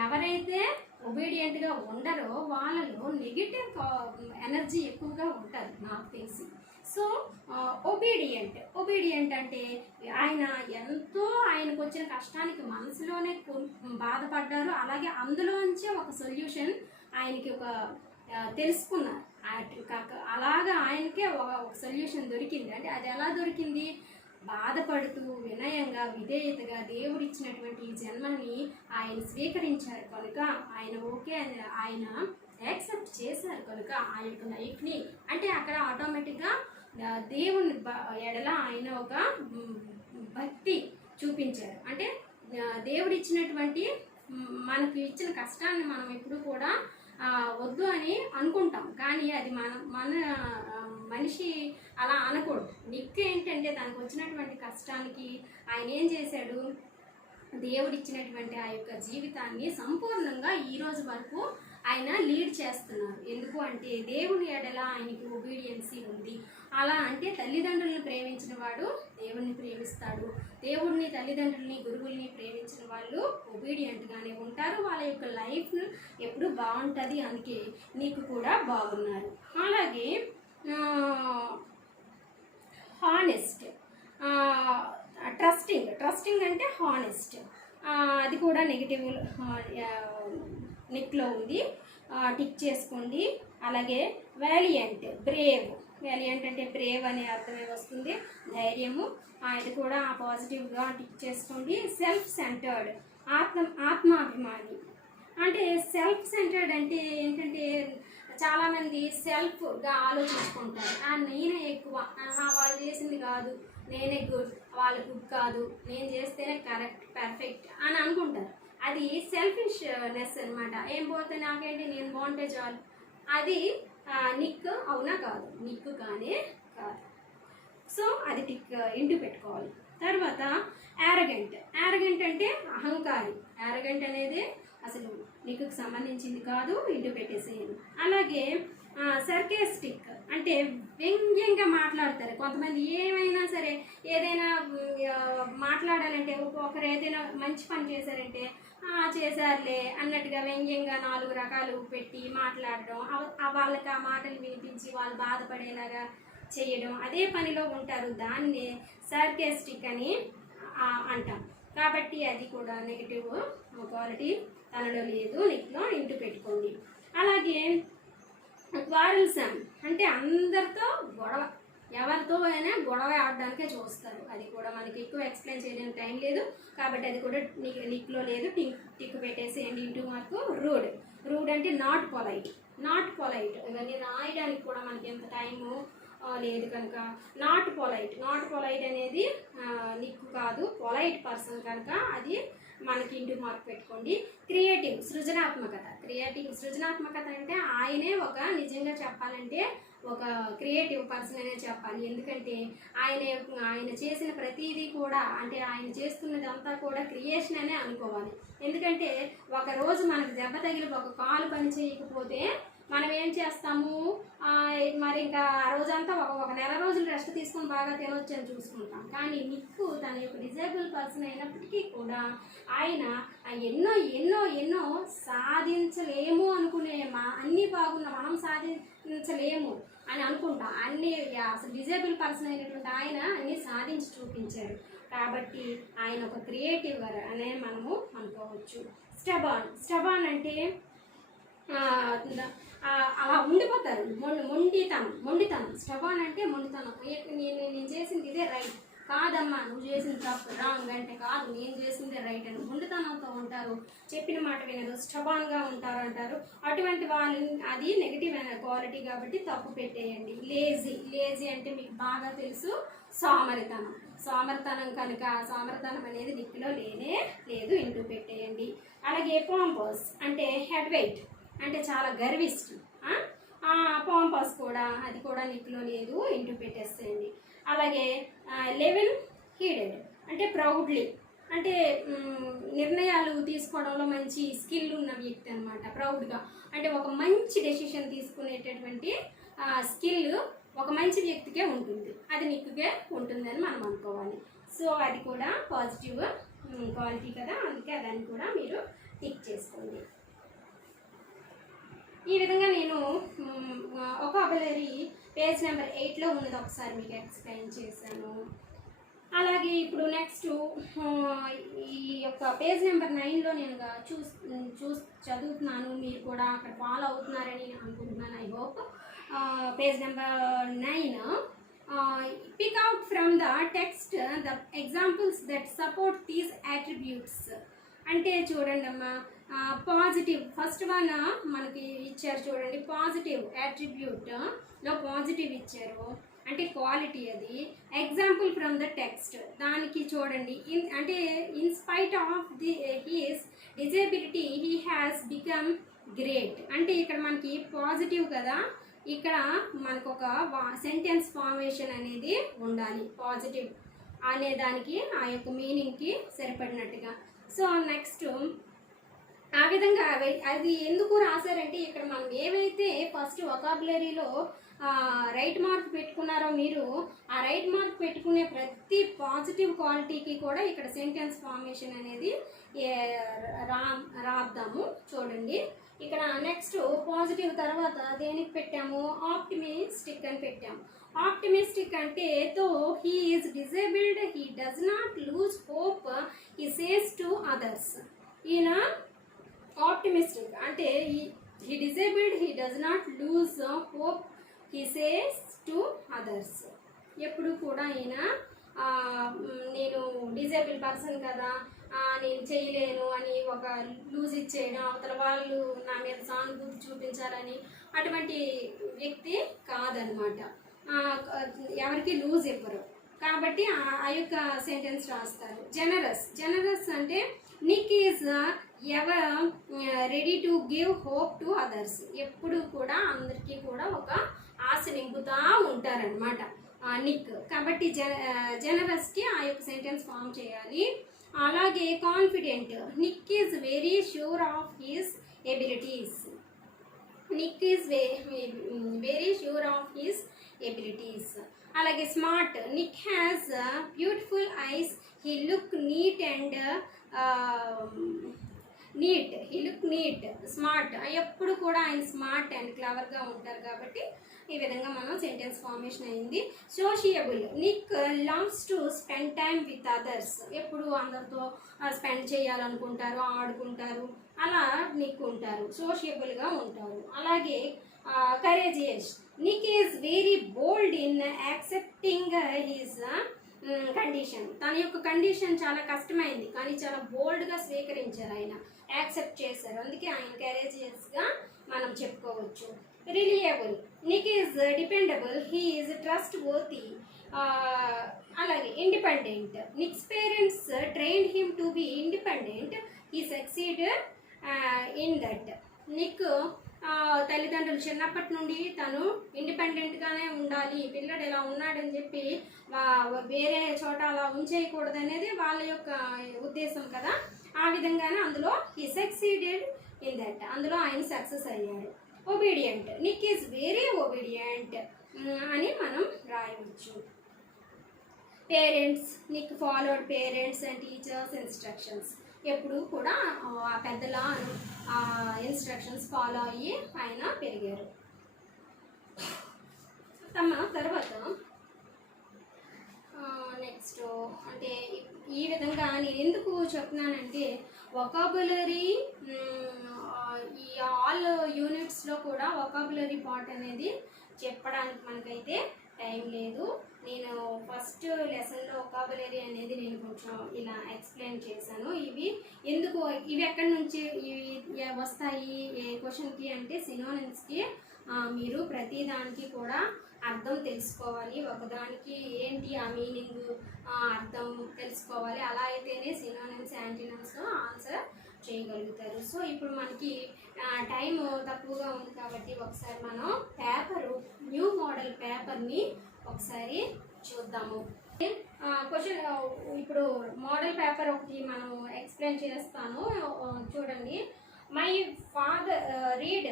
ఎవరైతే ఒబీడియంట్గా ఉండరో వాళ్ళలో నెగిటివ్ ఎనర్జీ ఎక్కువగా ఉంటుంది నాకు తెలిసి. సో ఒబీడియంట్ అంటే ఆయన ఎంతో ఆయనకు వచ్చిన కష్టానికి మనసులోనే బాధపడ్డారు. అలాగే అందులోంచే ఒక సొల్యూషన్ ఆయనకి ఒక తెలుసుకున్నారు. అలాగా ఆయనకే ఒక సొల్యూషన్ దొరికింది. అంటే అది ఎలా దొరికింది? బాధపడుతూ వినయంగా విధేయతగా దేవుడిచ్చినటువంటి ఈ జన్మని ఆయన స్వీకరించారు కనుక, ఆయన ఓకే అని ఆయన యాక్సెప్ట్ చేశారు కనుక ఆ యొక్క లైఫ్ని, అంటే అక్కడ ఆటోమేటిక్గా దేవుని ఎడల ఆయన ఒక భక్తి చూపించారు. అంటే దేవుడిచ్చినటువంటి మనకు ఇచ్చిన కష్టాన్ని మనం ఎప్పుడు కూడా వద్దు అని అనుకుంటాం, కానీ అది మన మనిషి అలా అనకూడదు. నిక్ ఏంటంటే తనకు వచ్చినటువంటి కష్టానికి ఆయన ఏం చేశాడు? దేవుడిచ్చినటువంటి ఆ యొక్క జీవితాన్ని సంపూర్ణంగా ఈరోజు వరకు ఆయన లీడ్ చేస్తున్నారు. ఎందుకు అంటే దేవుని ఎడల ఆయనకి ఒబీడియన్సీ ఉంది. అలా అంటే తల్లిదండ్రులను ప్రేమించిన వాడు దేవుణ్ణి ప్రేమిస్తాడు. దేవుడిని, తల్లిదండ్రుల్ని, గురువుల్ని ప్రేమించిన వాళ్ళు ఒబీడియంట్గానే ఉంటారు. వాళ్ళ యొక్క లైఫ్ ఎప్పుడు బాగుంటుంది. అందుకే నీకు కూడా బాగున్నారు. అలాగే హానెస్ట్, ట్రస్టింగ్ అంటే హానెస్ట్, అది కూడా నెగిటివ్ నిక్లో ఉంది, టిక్ చేసుకోండి. అలాగే వ్యాలియంట్ అంటే బ్రేవ్ అనే అర్థమే వస్తుంది, ధైర్యము. ఇది కూడా పాజిటివ్గా టిక్ చేసుకోండి. సెల్ఫ్ సెంటర్డ్, ఆత్మాభిమాని. అంటే సెల్ఫ్ సెంటర్డ్ అంటే ఏంటంటే చాలామంది సెల్ఫ్గా ఆలోచించుకుంటారు. నేనే ఎక్కువ, వాళ్ళు చేసింది కాదు, నేనే గుడ్, వాళ్ళు గుడ్ కాదు, నేను చేస్తేనే కరెక్ట్ పర్ఫెక్ట్ అని అనుకుంటారు. అది సెల్ఫిష్నెస్ అనమాట. ఏం పోతే నాకేంటి, నేను బాగుంటే చాలు. అది నిక్ అవునా కాదు? నిక్ కానే కాదు. సో అది టిక్ ఇంటూ పెట్టుకోవాలి. తర్వాత యారగెంట్ అంటే అహంకారి. యారగెంట్ అనేది అసలు నీకు సంబంధించింది కాదు, ఇంటూ పెట్టేసేయండి. అలాగే సర్కేస్టిక్ అంటే వ్యంగ్యంగా మాట్లాడతారు కొంతమంది. ఏమైనా సరే ఏదైనా మాట్లాడాలంటే ఒకరు ఏదైనా మంచి పని చేశారంటే చేశారులే అన్నట్టుగా వ్యంగ్యంగా 4 రకాలు పెట్టి మాట్లాడడం, వాళ్ళకి ఆ మాటలు వినిపించి వాళ్ళు బాధపడేలాగా చేయడం, అదే పనిలో ఉంటారు. దాన్ని సర్కేస్టిక్ అని అంటాం. కాబట్టి అది కూడా నెగిటివ్ క్వాలిటీ తనలో లేదు. నిక్లో ఇంటూ పెట్టుకోండి. అలాగే క్వారల్సమ్ అంటే అందరితో గొడవ, ఎవరితో అయినా గొడవ ఆడడానికే చూస్తారు. అది కూడా మనకి ఎక్కువ ఎక్స్ప్లెయిన్ చేయలేని టైం లేదు కాబట్టి అది కూడా నిక్లో లేదు, టిక్ పెట్టేసేయండి. ఇంటూ మార్కు రూడ్ అంటే నాట్ పొలైట్. ఇవన్నీ రాయడానికి కూడా మనకి ఎంత టైము లేదు కనుక నాట్ పొలైట్ అనేది నిక్కు కాదు, పొలైట్ పర్సన్ కనుక అది మనకి ఇంటూ మార్క్ పెట్టుకోండి. క్రియేటివ్ సృజనాత్మకత అంటే ఆయనే ఒక నిజంగా చెప్పాలంటే ఒక క్రియేటివ్ పర్సన్ అనే చెప్పాలి. ఎందుకంటే ఆయన చేసిన ప్రతిదీ కూడా, అంటే ఆయన చేస్తున్నదంతా కూడా క్రియేషన్ అనే అనుకోవాలి. ఎందుకంటే ఒక రోజు మనకు దెబ్బ తగిలి ఒక కాలు పని చేయకపోతే మనం ఏం చేస్తాము, మరి ఇంకా ఆ రోజంతా ఒక నెల రోజులు రెస్ట్ తీసుకొని బాగా తినొచ్చు అని చూసుకుంటాం. కానీ నిక్ తన యొక్క డిజేబుల్ పర్సన్ అయినప్పటికీ కూడా ఆయన ఎన్నో ఎన్నో ఎన్నో సాధించలేము అనుకునే అన్నీ బాగున్న మనం సాధించలేము అని అనుకుంటాం. అన్నీ అసలు డిజేబుల్ పర్సన్ అయినటువంటి ఆయన అన్నీ సాధించి చూపించారు. కాబట్టి ఆయన ఒక క్రియేటివ్ అనే మనము అనుకోవచ్చు. స్టబాన్ అంటే అలా ఉండిపోతారు, మొండితనం. స్టబాన్ అంటే మొండితనం. నేను చేసింది ఇదే రైట్, కాదమ్మా నువ్వు చేసింది తప్పు, రాంగ్ అంటే కాదు నేను చేసిందే రైట్ అని మొండితనంతో ఉంటారు. చెప్పిన మాట వినరు, స్టబాన్గా ఉంటారు అంటారు. అటువంటి వాళ్ళని అది నెగిటివ్ క్వాలిటీ కాబట్టి తప్పు పెట్టేయండి. లేజీ అంటే మీకు బాగా తెలుసు, సోమరితనం కనుక సోమరితనం అనేది నిక్కులో లేనే లేదు, ఇంటూ పెట్టేయండి. అలాగే పాంపస్ అంటే హెడ్ వెయిట్, అంటే చాలా గర్విష్టి. పాంపస్ కూడా అది కూడా నిక్కులో లేదు, ఇంటూ పెట్టేసేయండి. అలాగే లెవెల్ హీడెడ్ అంటే ప్రౌడ్లీ, అంటే నిర్ణయాలు తీసుకోవడంలో మంచి స్కిల్ ఉన్న వ్యక్తి అనమాట. ప్రౌడ్గా అంటే ఒక మంచి డెసిషన్ తీసుకునేటటువంటి స్కిల్ ఒక మంచి వ్యక్తికే ఉంటుంది, అది నిక్కుకే ఉంటుందని మనం అనుకోవాలి. సో అది కూడా పాజిటివ్ క్వాలిటీ కదా, అందుకే దాన్ని కూడా మీరు టిక్ చేసుకోండి. ఈ విధంగా నేను వొకాబులరీ పేజ్ నెంబర్ 8లో ఉన్నది ఒకసారి మీకు ఎక్స్ప్లెయిన్ చేశాను. అలాగే ఇప్పుడు నెక్స్ట్ ఈ యొక్క పేజ్ నెంబర్ 9లో నేను చదువుతున్నాను, మీరు కూడా అక్కడ ఫాలో అవుతున్నారని అనుకుంటున్నాను. I hope. Page number 9, pick out from the text the examples that support these attributes. అంటే చూడండి అమ్మా, పాజిటివ్ ఫస్ట్ వన్ మనకి ఇచ్చారు చూడండి, పాజిటివ్ అట్రిబ్యూట్లో పాజిటివ్ ఇచ్చారు అంటే క్వాలిటీ. అది ఎగ్జాంపుల్ ఫ్రమ్ ద టెక్స్ట్, దానికి చూడండి అంటే in spite of his disability he has become great. అంటే ఇక్కడ మనకి పాజిటివ్ కదా, ఇక్కడ మనకు ఒక సెంటెన్స్ ఫార్మేషన్ అనేది ఉండాలి, పాజిటివ్ అనే దానికి ఆ యొక్క మీనింగ్కి సరిపడినట్టుగా. సో నెక్స్ట్ ఆ విధంగా అది ఎందుకు రాశారంటే, ఇక్కడ మనం ఏవైతే ఫస్ట్ వొకాబులరీలో రైట్ మార్క్ పెట్టుకున్నారో మీరు, ఆ రైట్ మార్క్ పెట్టుకునే ప్రతి పాజిటివ్ క్వాలిటీకి కూడా ఇక్కడ సెంటెన్స్ ఫార్మేషన్ అనేది రాద్దాము. చూడండి ఇక్కడ నెక్స్ట్ పాజిటివ్ తర్వాత దేనికి పెట్టాము, ఆప్టిమిస్టిక్ అని పెట్టాము. ఆప్టిమిస్టిక్ అంటే తో he is disabled he does not lose hope he says to others. ఈయన ఆప్టిమిస్టిక్ అంటే he disabled he does not lose hope he says to others. ఎప్పుడు కూడా ఈయన నేను డిజేబుల్ పర్సన్ కదా, నేను చేయలేను అని ఒక లూజ్ ఇచ్చేయడం, అవతల వాళ్ళు నా మీద సానుభూతి చూపించాలని అటువంటి వ్యక్తి కాదనమాట. ఎవరికి లూజ్ ఇవ్వరు కాబట్టి ఆ యొక్క సెంటెన్స్ రాస్తారు. జనరస్ అంటే Nick is ever ready to give hope to others. ఎప్పుడు కూడా అందరికీ కూడా ఒక ఆశ నింపుతూ ఉంటారనమాట నిక్. కాబట్టి జనరస్కి ఆ యొక్క సెంటెన్స్ ఫామ్ చేయాలి. అలాగే confident, Nick is very sure of his abilities. Nick is very sure of his abilities. అలాగే smart, Nick has beautiful eyes, he look neat and neat. Smart ఎప్పుడు కూడా ఆయన స్మార్ట్ అండ్ క్లవర్గా ఉంటారు కాబట్టి ఈ విధంగా మనం సెంటెన్స్ ఫార్మేషన్ అయింది. Sociable, Nick loves to spend time with others. ఎప్పుడు అందరితో స్పెండ్ చేయాలనుకుంటారు, ఆడుకుంటారు, అలా నిక్ ఉంటారు, సోషియబుల్గా ఉంటారు. అలాగే courageous, Nick is very bold in accepting his condition. తన యొక్క కండిషన్ చాలా కష్టమైంది కానీ చాలా బోల్డ్గా స్వీకరించారు, ఆయన యాక్సెప్ట్ చేశారు, అందుకే ఆయన కరేజియస్గా మనం చెప్పుకోవచ్చు. Reliable, Nick is dependable, he is trustworthy. అలాగే independent, Nick's parents trained him to be independent, he succeeded in that. Nick తల్లిదండ్రులు చిన్నప్పటి నుండి తను ఇండిపెండెంట్గానే ఉండాలి, పిల్లడు ఇలా ఉన్నాడని చెప్పి వేరే చోట అలా ఉంచేయకూడదు అనేది వాళ్ళ యొక్క ఉద్దేశం కదా. ఆ విధంగానే అందులో హీ సక్సీడెడ్ ఇన్ దట్, అందులో ఆయన సక్సెస్ అయ్యాడు. Obedient, Nick is very obedient అని మనం రాయవచ్చు. Parents, Nick followed parents and teachers instructions. ఎప్పుడు కూడా పెద్దల ఇన్స్ట్రక్షన్స్ ఫాలో అయ్యి ఆయన పెరిగారు. తర్వాత నెక్స్ట్ అంటే ఈ విధంగా నేను ఎందుకు చెప్తున్నానంటే వొకాబులరీ ఈ ఆల్ యూనిట్స్లో కూడా వొకాబులరీ పార్ట్ అనేది చెప్పడానికి మనకైతే టైం లేదు. నేను ఫస్ట్ లెసన్లో వొకాబులరీ అనేది నేను కొంచెం ఇలా ఎక్స్ప్లెయిన్ చేశాను. ఇవి ఎక్కడి నుంచి ఇవి వస్తాయి ఏ క్వశ్చన్కి అంటే సినోనిమ్స్కి మీరు ప్రతి దానికి కూడా అర్థం తెలుసుకోవాలి. ఒకదానికి ఏంటి ఆ మీనింగ్ అర్థం తెలుసుకోవాలి. అలా అయితేనే సినోనిమ్స్ యాంటీనిమ్స్ ఆన్సర్ చేయగలుగుతారు. సో ఇప్పుడు మనకి టైం తక్కువగా ఉంది కాబట్టి ఒకసారి మనం న్యూ మోడల్ పేపర్ని ఒకసారి చూద్దాము. క్వశ్చన్ ఇప్పుడు మోడల్ పేపర్ ఒకటి మనం ఎక్స్ప్లెయిన్ చేస్తాను, చూడండి. My father read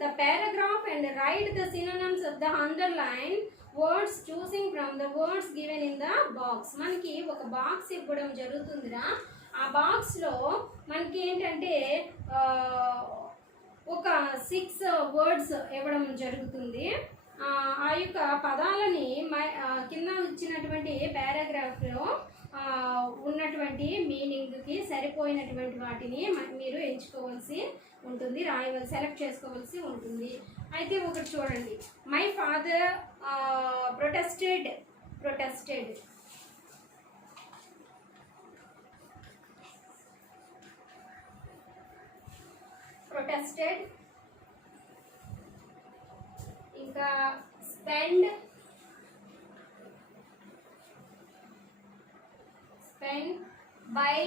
the paragraph and write the synonyms of the underlined words choosing from the words given in the box. మనకి ఒక బాక్స్ ఇవ్వడం జరుగుతుందిరా. ఆ బాక్స్లో మనకి ఏంటంటే ఒక 6 వర్డ్స్ ఇవ్వడం జరుగుతుంది. ఆ యొక్క పదాలని కింద ఇచ్చినటువంటి పారాగ్రాఫ్లో ఉన్నటువంటి మీనింగ్కి సరిపోయినటువంటి వాటిని మీరు ఎంచుకోవాల్సి ఉంటుంది, సెలెక్ట్ చేసుకోవాల్సి ఉంటుంది. అయితే ఒకటి చూడండి, మై ఫాదర్ ప్రొటెస్టెడ్ ఇంకా స్పెండ్ బై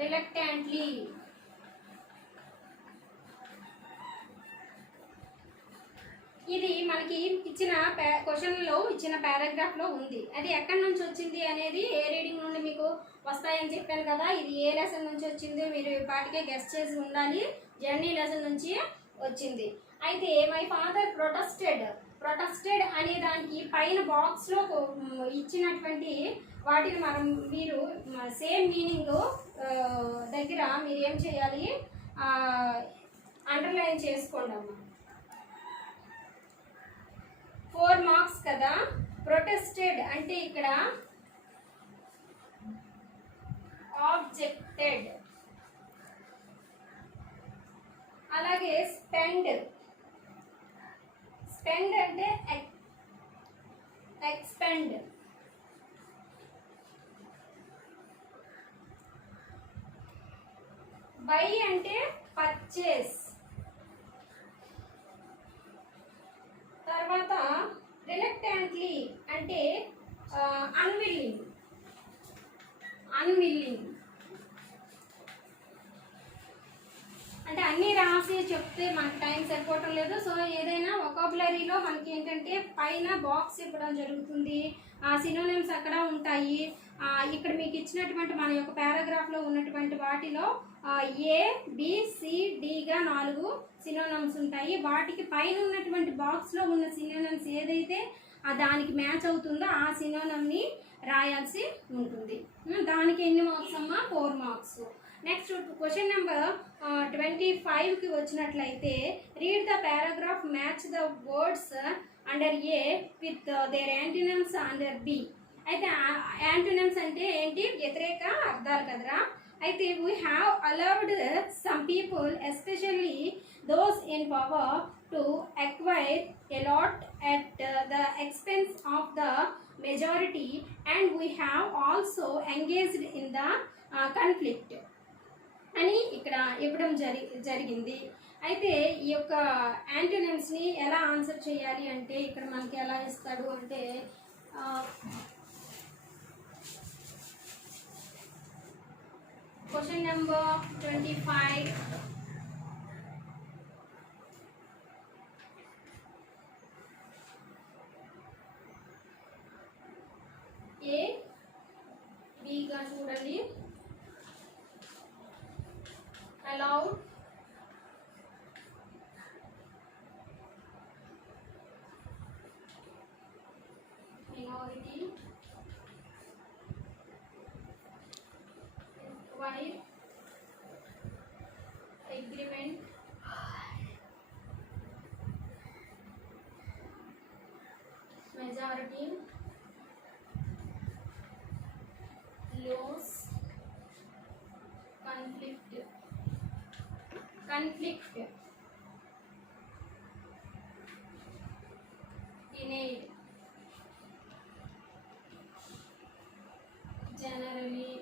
reluctantly. ఇది మనకి ఇచ్చిన క్వశ్చన్లో ఇచ్చిన పారాగ్రాఫ్లో ఉంది. అది ఎక్కడి నుంచి వచ్చింది అనేది ఏ రీడింగ్ నుండి మీకు వస్తాయని చెప్పాను కదా. ఇది ఏ లెసన్ నుంచి వచ్చింది మీరు పాటికే గెస్ చేసి ఉండాలి. జర్నీ లెసన్ నుంచి వచ్చింది. అయితే మై ఫాదర్ ప్రొటెస్టెడ్ అనే దానికి పైన బాక్స్లో ఇచ్చినటువంటి వాటిని మీరు సేమ్ మీనింగ్ దగ్గర మీరు ఏం చేయాలి, అండర్లైన్ చేసుకోండి అమ్మా. 4 మార్క్స్ కదా. ప్రొటెస్టెడ్ అంటే ఇక్కడ ఆబ్జెక్టెడ్. అలాగే స్పెండ్ అంటే ఎక్స్పెండ్. బై అంటే పర్చేస్. తర్వాత రిలక్టెంట్లీ అంటే అన్విల్లింగ్. అంటే అన్నీ రాసి చెప్తే మనకు టైం సరిపోవటం లేదు. సో ఏదైనా వొకాబులరీలో మనకి ఏంటంటే పైన బాక్స్ ఇవ్వడం జరుగుతుంది, సినోనిమ్స్ అక్కడ ఉంటాయి. ఇక్కడ మీకు ఇచ్చినటువంటి మన యొక్క పారాగ్రాఫ్లో ఉన్నటువంటి వాటిలో ABCDగా 4 సినోనిమ్స్ ఉంటాయి. వాటికి పైన ఉన్నటువంటి బాక్స్లో ఉన్న సినోనిమ్స్ ఏదైతే దానికి మ్యాచ్ అవుతుందో ఆ సినోనిమ్ని రాయాల్సి ఉంటుంది. దానికి ఎన్ని మార్క్స్ అమ్మా? 4 మార్క్స్. నెక్స్ట్ క్వశ్చన్ నెంబర్ 25కి వచ్చినట్లయితే read the paragraph, match the words under A with their antonyms under B. అయితే యాంటీనిమ్స్ అంటే ఏంటి? వ్యతిరేక అర్థాలు కదరా. అయితే we have allowed some people, especially those in power, to acquire a lot at the expense of the majority, and we have also engaged in the conflict అని ఇక్కడ ఇవ్వడం జరిగింది. అయితే ఈ యొక్క యాంటోనిమ్స్ని ఎలా ఆన్సర్ చేయాలి అంటే ఇక్కడ మనకి ఎలా ఇస్తాడు అంటే క్వశ్చన్ నెంబర్ 25 A Bగా చూడండి. equity, inquire, agreement, majority, loss, conflict, denied, generally,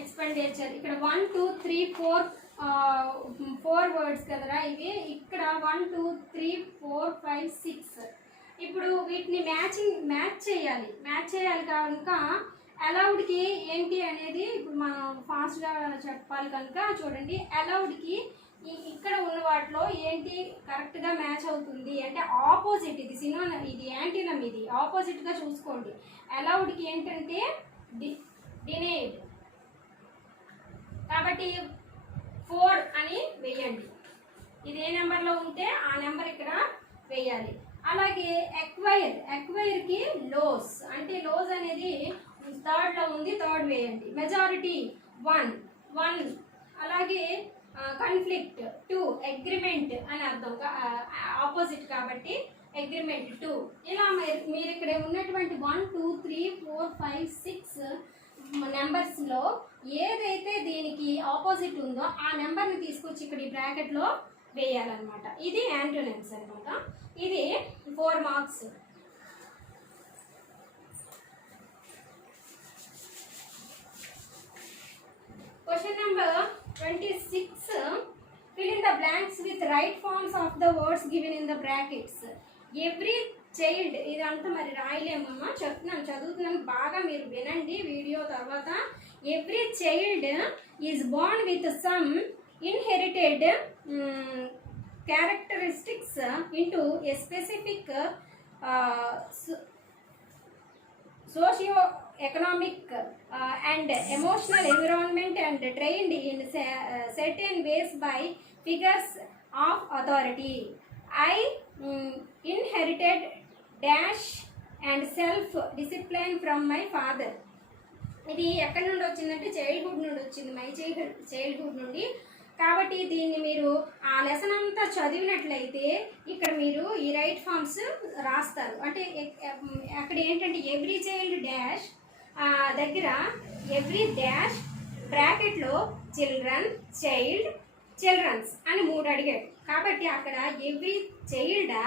expenditure ఇక్కడ 1 2 3 4 4 వర్డ్స్ కదరా ఇవి. ఇక్కడ 1 2 3 4 5 6. ఇప్పుడు వీటిని మ్యాచ్ చేయాలి కనుక అలౌడ్కి ఏంటి అనేది ఇప్పుడు మనం ఫాస్ట్గా చెప్పాలి కనుక చూడండి. అలౌడ్కి ఇక్కడ ఉన్న వాటిలో ఏంటి కరెక్ట్గా మ్యాచ్ అవుతుంది అంటే ఆపోజిట్, ఇది సినోనిమ్, ఇది యాంటీనమ్, ఇది ఆపోజిట్గా చూసుకోండి. అలౌడ్కి ఏంటంటే డినైడ్, కాబట్టి 4 అని వేయండి. ఇది ఏ నెంబర్లో ఉంటే ఆ నెంబర్ ఇక్కడ వేయాలి. అలాగే ఎక్వైర్కి లోస్, అంటే లోస్ అనేది థర్డ్లో ఉంది, థర్డ్ వేయండి. మెజారిటీ 1. అలాగే కాన్ఫ్లిక్ట్ 2, అగ్రిమెంట్ అని అర్థం, ఆపోజిట్ కాబట్టి అగ్రిమెంట్ 2. ఇలా మీరు ఇక్కడ ఉన్నటువంటి 1 2 3 4 5 6 నెంబర్స్లో ఏదైతే దీనికి ఆపోజిట్ ఉందో ఆ నెంబర్ని తీసుకొచ్చి ఇక్కడ ఈ బ్రాకెట్లో వేయాలన్నమాట. ఇది యాంటోనిమ్స్ అనమాట. ఇది 4 marks. Question number 26. Fill in the blanks with right forms of the words given in the brackets. Every child, ఇదంతా మరి రాయలేమమ్మా, చదువుతున్నాను బాగా మీరు వినండి వీడియో తర్వాత. Every child is Born with some inherited characteristics into a specific socio-economic and emotional environment and trained in certain ways by figures of authority. I inherited dash and self-discipline from my father. ఇది ఎక్కడి నుండి వచ్చిందంటే చైల్డ్హుడ్ నుండి వచ్చింది, మై చైల్డ్హుడ్ నుండి. కాబట్టి దీన్ని మీరు ఆ లెసన్ అంతా చదివినట్లయితే ఇక్కడ మీరు ఈ రైట్ ఫార్మ్స్ రాస్తారు. అంటే అక్కడ ఏంటంటే ఎవ్రీ చైల్డ్ డాష్ దగ్గర ఎవ్రీ డాష్ బ్రాకెట్లో చిల్డ్రన్, చైల్డ్, చిల్డ్రన్స్ అని 3 అడిగాడు. కాబట్టి అక్కడ ఎవ్రీ చైల్డా,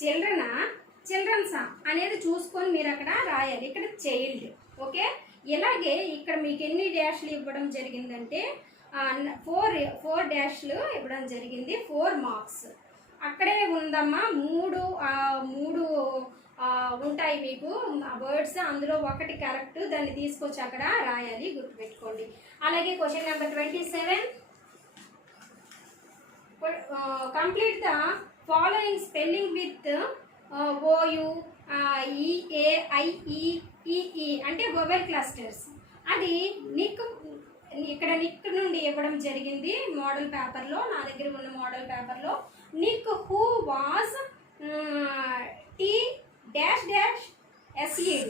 చిల్డ్రనా, చిల్డ్రన్సా అనేది చూసుకొని మీరు అక్కడ రాయాలి. ఇక్కడ చైల్డ్. ఓకే, ఇలాగే ఇక్కడ మీకు ఎన్ని డాష్లు ఇవ్వడం జరిగిందంటే 4 డాష్లు ఇవ్వడం జరిగింది. 4 మార్క్స్ అక్కడే ఉందమ్మా. 3 ఉంటాయి మీకు వర్డ్స్, అందులో ఒకటి కరెక్ట్, దాన్ని తీసుకొచ్చి అక్కడ రాయాలి, గుర్తుపెట్టుకోండి. అలాగే question number 27. Complete the following spelling with OU, EAIE అంటే వొవెల్ క్లస్టర్స్. అది ఇక్కడ నిక్ నుండి ఇవ్వడం జరిగింది మోడల్ పేపర్లో. నా దగ్గర ఉన్న మోడల్ పేపర్లో నిక్ హూ వాజ్ T-SED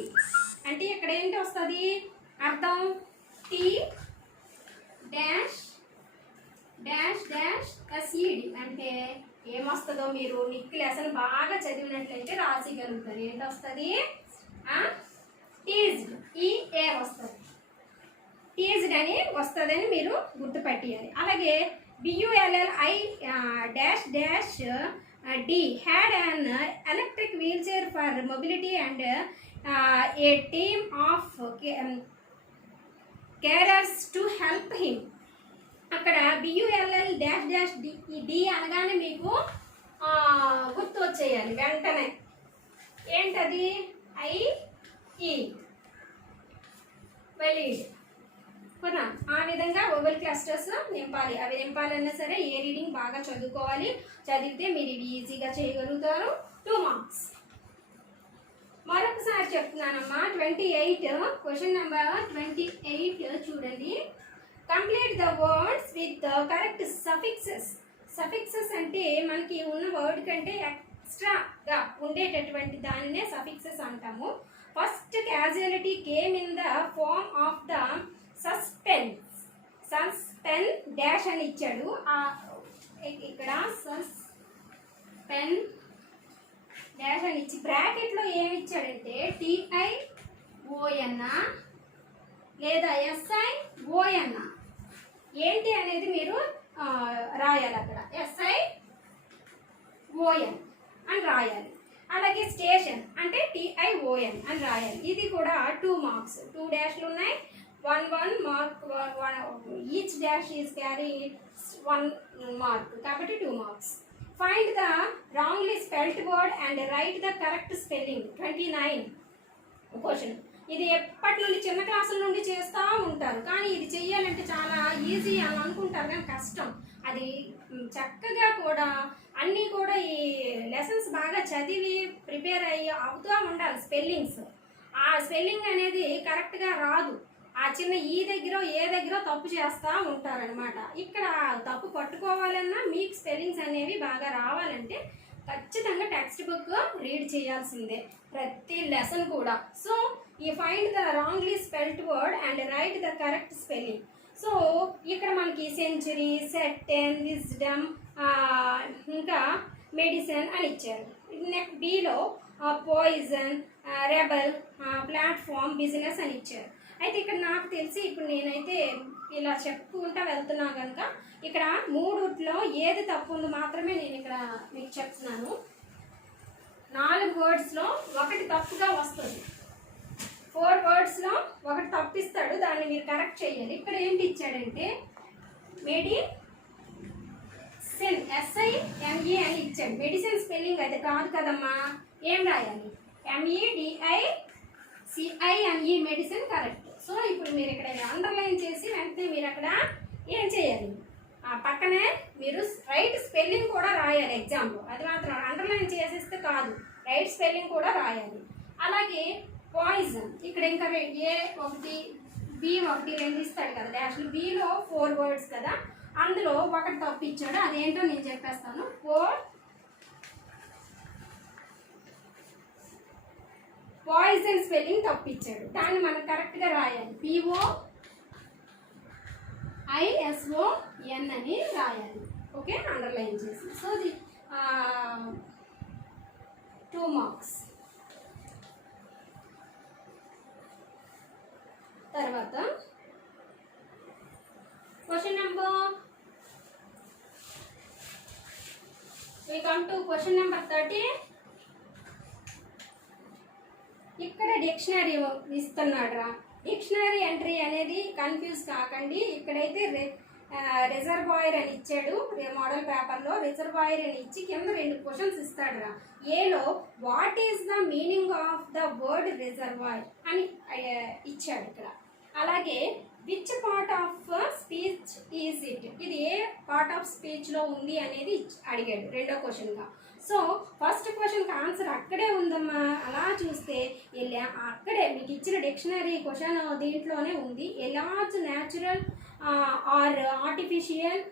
అంటే ఇక్కడ ఏంటి వస్తుంది అర్థం? T-SED అంటే ఏమొస్తుందో మీరు నిక్ లెసన్ బాగా చదివినట్లయితే రాసిగలుగుతారు. ఏంటి వస్తుంది? టీజ్డ్, EA వస్తుంది, టీజ్డ్ అని వస్తుందని మీరు గుర్తుపెట్టాలి. అలాగే BULLI-D had an electric wheelchair for mobility and a team of carers to help him. అక్కడ BULL-D అనగానే మీకు గుర్తు వచ్చేయాలి వెంటనే. ఏంటది? IE వెలీడ్. ఆ విధంగా ఓవెల్ క్లస్టర్స్ నింపాలి. అవి నింపాలన్నా సరే ఏ రీడింగ్ బాగా చదువుకోవాలి. చదివితే మీరు ఇవి ఈజీగా చేయగలుగుతారు. 2 మార్క్స్. మరొకసారి చెప్తున్నానమ్మా. 28 క్వశ్చన్ నెంబర్ 28 చూడండి. Complete the words with the correct suffixes. Suffixes అంటే మనకి ఉన్న వర్డ్ కంటే ఎక్స్ట్రాగా ఉండేటటువంటి దాన్నే సఫిక్సెస్ అంటాము. First casualty came in the form of the suspense. Suspen dash అని ఇచ్చాడు. ఇక్కడ సస్పెన్ డాష్ అని ఇచ్చి బ్రాకెట్లో ఏమి ఇచ్చాడంటే TION లేదా SION ఏంటి అనేది మీరు రాయాలి. అక్కడ SION అని రాయాలి. అలాగే స్టేషన్ అంటే TION అని రాయాలి. ఇది కూడా 2 మార్క్స్. 2 డాష్లు ఉన్నాయి. 1 mark. Each dash is carry 1 mark కాబట్టి 2 marks. Find the wrongly spelt word and right the correct spelling. 29 question. ఇది ఎప్పటి నుండి చిన్న క్లాసుల నుండి చేస్తూ ఉంటారు, కానీ ఇది చెయ్యాలంటే చాలా ఈజీ అని అనుకుంటారు, కానీ కష్టం. అది చక్కగా కూడా అన్నీ కూడా ఈ లెసన్స్ బాగా చదివి ప్రిపేర్ అయ్యి అవుతూ ఉండాలి. స్పెల్లింగ్స్ ఆ స్పెల్లింగ్ అనేది కరెక్ట్గా రాదు. ఆ చిన్న ఈ దగ్గర ఏ దగ్గర తప్పు చేస్తూ ఉంటారనమాట. ఇక్కడ తప్పు పట్టుకోవాలన్నా మీకు స్పెల్లింగ్స్ అనేవి బాగా రావాలంటే ఖచ్చితంగా టెక్స్ట్ బుక్ రీడ్ చేయాల్సిందే ప్రతి లెసన్ కూడా. సో ఈ find the wrongly spelt word and right the correct spelling. So ఇక్కడ మనకి సెంచురీ, సెట్టెన్, విజ్డమ్, ఇంకా మెడిసిన్ అని ఇచ్చారు. Next below poison, rebel, platform, business అని ఇచ్చారు. అయితే ఇక్కడ నాకు తెలిసి ఇప్పుడు నేనైతే ఇలా చెప్పుకుంటా వెళ్తున్నా కనుక ఇక్కడ 3లో ఏది తప్పు ఉంది మాత్రమే నేను ఇక్కడ మీకు చెప్తున్నాను. 4 వర్డ్స్లో 1 తప్పుగా వస్తుంది. 4 వర్డ్స్లో 1 తప్పిస్తాడు, దాన్ని మీరు కరెక్ట్ చేయాలి. ఇక్కడ ఏంటి ఇచ్చాడంటే మెడిసిన్ SIME అని ఇచ్చాడు. మెడిసిన్ స్పెల్లింగ్ అయితే కాదు కదమ్మా. ఏం రాయాలి? MEDICINE medicine correct. సో ఇప్పుడు మీరు ఇక్కడ అండర్లైన్ చేసి వెంటనే మీరు అక్కడ ఏం చేయాలి? ఆ పక్కనే మీరు రైట్ స్పెల్లింగ్ కూడా రాయాలి ఎగ్జామ్లో. అది మాత్రం అండర్లైన్ చేసేస్తే కాదు, రైట్ స్పెల్లింగ్ కూడా రాయాలి. అలాగే పాయిజన్ ఇక్కడ ఇంకా A1 B1 2 ఇస్తాడు కదా డాష్లు. Bలో 4 వర్డ్స్ కదా, అందులో 1 తప్పు ఇచ్చాడు. అదేంటో నేను చెప్పేస్తాను. పాయిజన్ స్పెల్లింగ్ తప్పు ఇచ్చాడు, దాన్ని మనం కరెక్ట్గా రాయాలి. POISON అని రాయాలి. ఓకే, అండర్లైన్ చేసి. So the 2 marks. తర్వాత question number we come to question number 30. ఇక్కడ డిక్షనరీ ఇస్తున్నాడు రా. డిక్షనరీ ఎంట్రీ అనేది కన్ఫ్యూజ్ కాకండి. ఇక్కడైతే రిజర్వాయర్ అని ఇచ్చాడు. మోడల్ పేపర్లో రిజర్వాయర్ అని ఇచ్చి కింద 2 క్వశ్చన్స్ ఇస్తాడు రా. ఏలో what is the meaning of the word reservoir అని ఇచ్చాడు ఇక్కడ. అలాగే which part of speech is it, ఇది ఏ పార్ట్ ఆఫ్ స్పీచ్లో ఉంది అనేది అడిగాడు 2వ క్వశ్చన్గా. సో ఫస్ట్ క్వశ్చన్కి ఆన్సర్ అక్కడే ఉందమ్మా. అలా చూస్తే అక్కడే మీకు ఇచ్చిన డిక్షనరీ క్వశ్చన్ దీంట్లోనే ఉంది. A large natural or artificial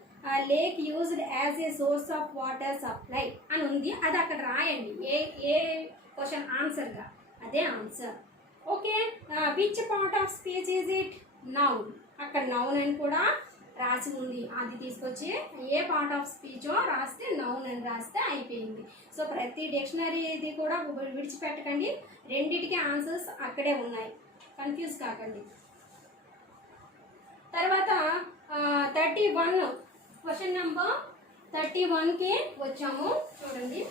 lake used as a source of water supply అని ఉంది. అది అక్కడ రాయండి ఏ క్వశ్చన్ ఆన్సర్గా, అదే answer. Okay, which part of speech is it? Noun. అక్కడ నౌన్ అని కూడా రాసి ఉంది. అది తీసుకొచ్చి ఏ పార్ట్ ఆఫ్ స్పీచో రాస్తే నౌన్ అని రాస్తే అయిపోయింది. సో ప్రతి డిక్షనరీ ఇది కూడా విడిచిపెట్టకండి. 2టికి ఆన్సర్స్ అక్కడే ఉన్నాయి, కన్ఫ్యూజ్ కాకండి. తర్వాత 31 క్వశ్చన్ నెంబర్ 31కి వచ్చాము. చూడండి,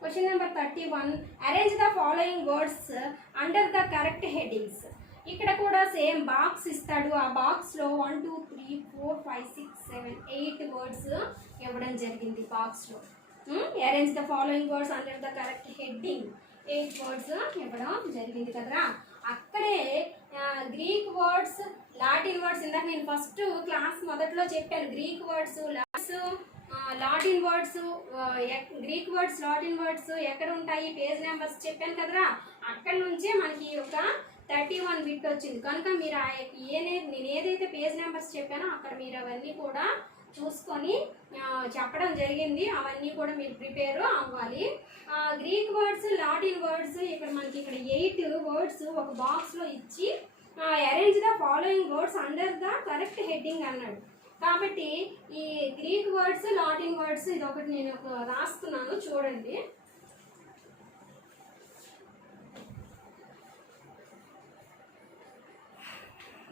question number 31. Arrange the following words under the correct headings. ఇక్కడ కూడా సేమ్ బాక్స్ ఇస్తాడు. ఆ బాక్స్లో 1 2 3 4 5 6 7 8 వర్డ్స్ ఇవ్వడం జరిగింది బాక్స్లో. Arrange the following words under the correct heading 8 words ఇవ్వడం జరిగింది కదరా. అక్కడే గ్రీక్ వర్డ్స్, లాటిన్ వర్డ్స్ ఇందాక నేను ఫస్ట్ క్లాస్ మొదట్లో చెప్పాను. Greek words Latin words, Greek words Latin words ఎక్కడ ఉంటాయి, పేజ్ నెంబర్స్ చెప్పాను కదరా. అక్కడ నుంచే మనకి ఒక 31 బిట్ వచ్చింది. కనుక మీరు నేను ఏదైతే పేజ్ నెంబర్స్ చెప్పానో అక్కడ మీరు అవన్నీ కూడా చూసుకొని చెప్పడం జరిగింది. అవన్నీ కూడా మీరు ప్రిపేర్ అవ్వాలి. గ్రీక్ వర్డ్స్ లాటిన్ వర్డ్స్ మనకి ఇక్కడ 8 వర్డ్స్ ఒక బాక్స్లో ఇచ్చి arrange the following words under the correct heading అన్నాడు. కాబట్టి ఈ గ్రీక్ వర్డ్స్ లాటిన్ వర్డ్స్ ఇది ఒకటి నేను రాస్తున్నాను, చూడండి.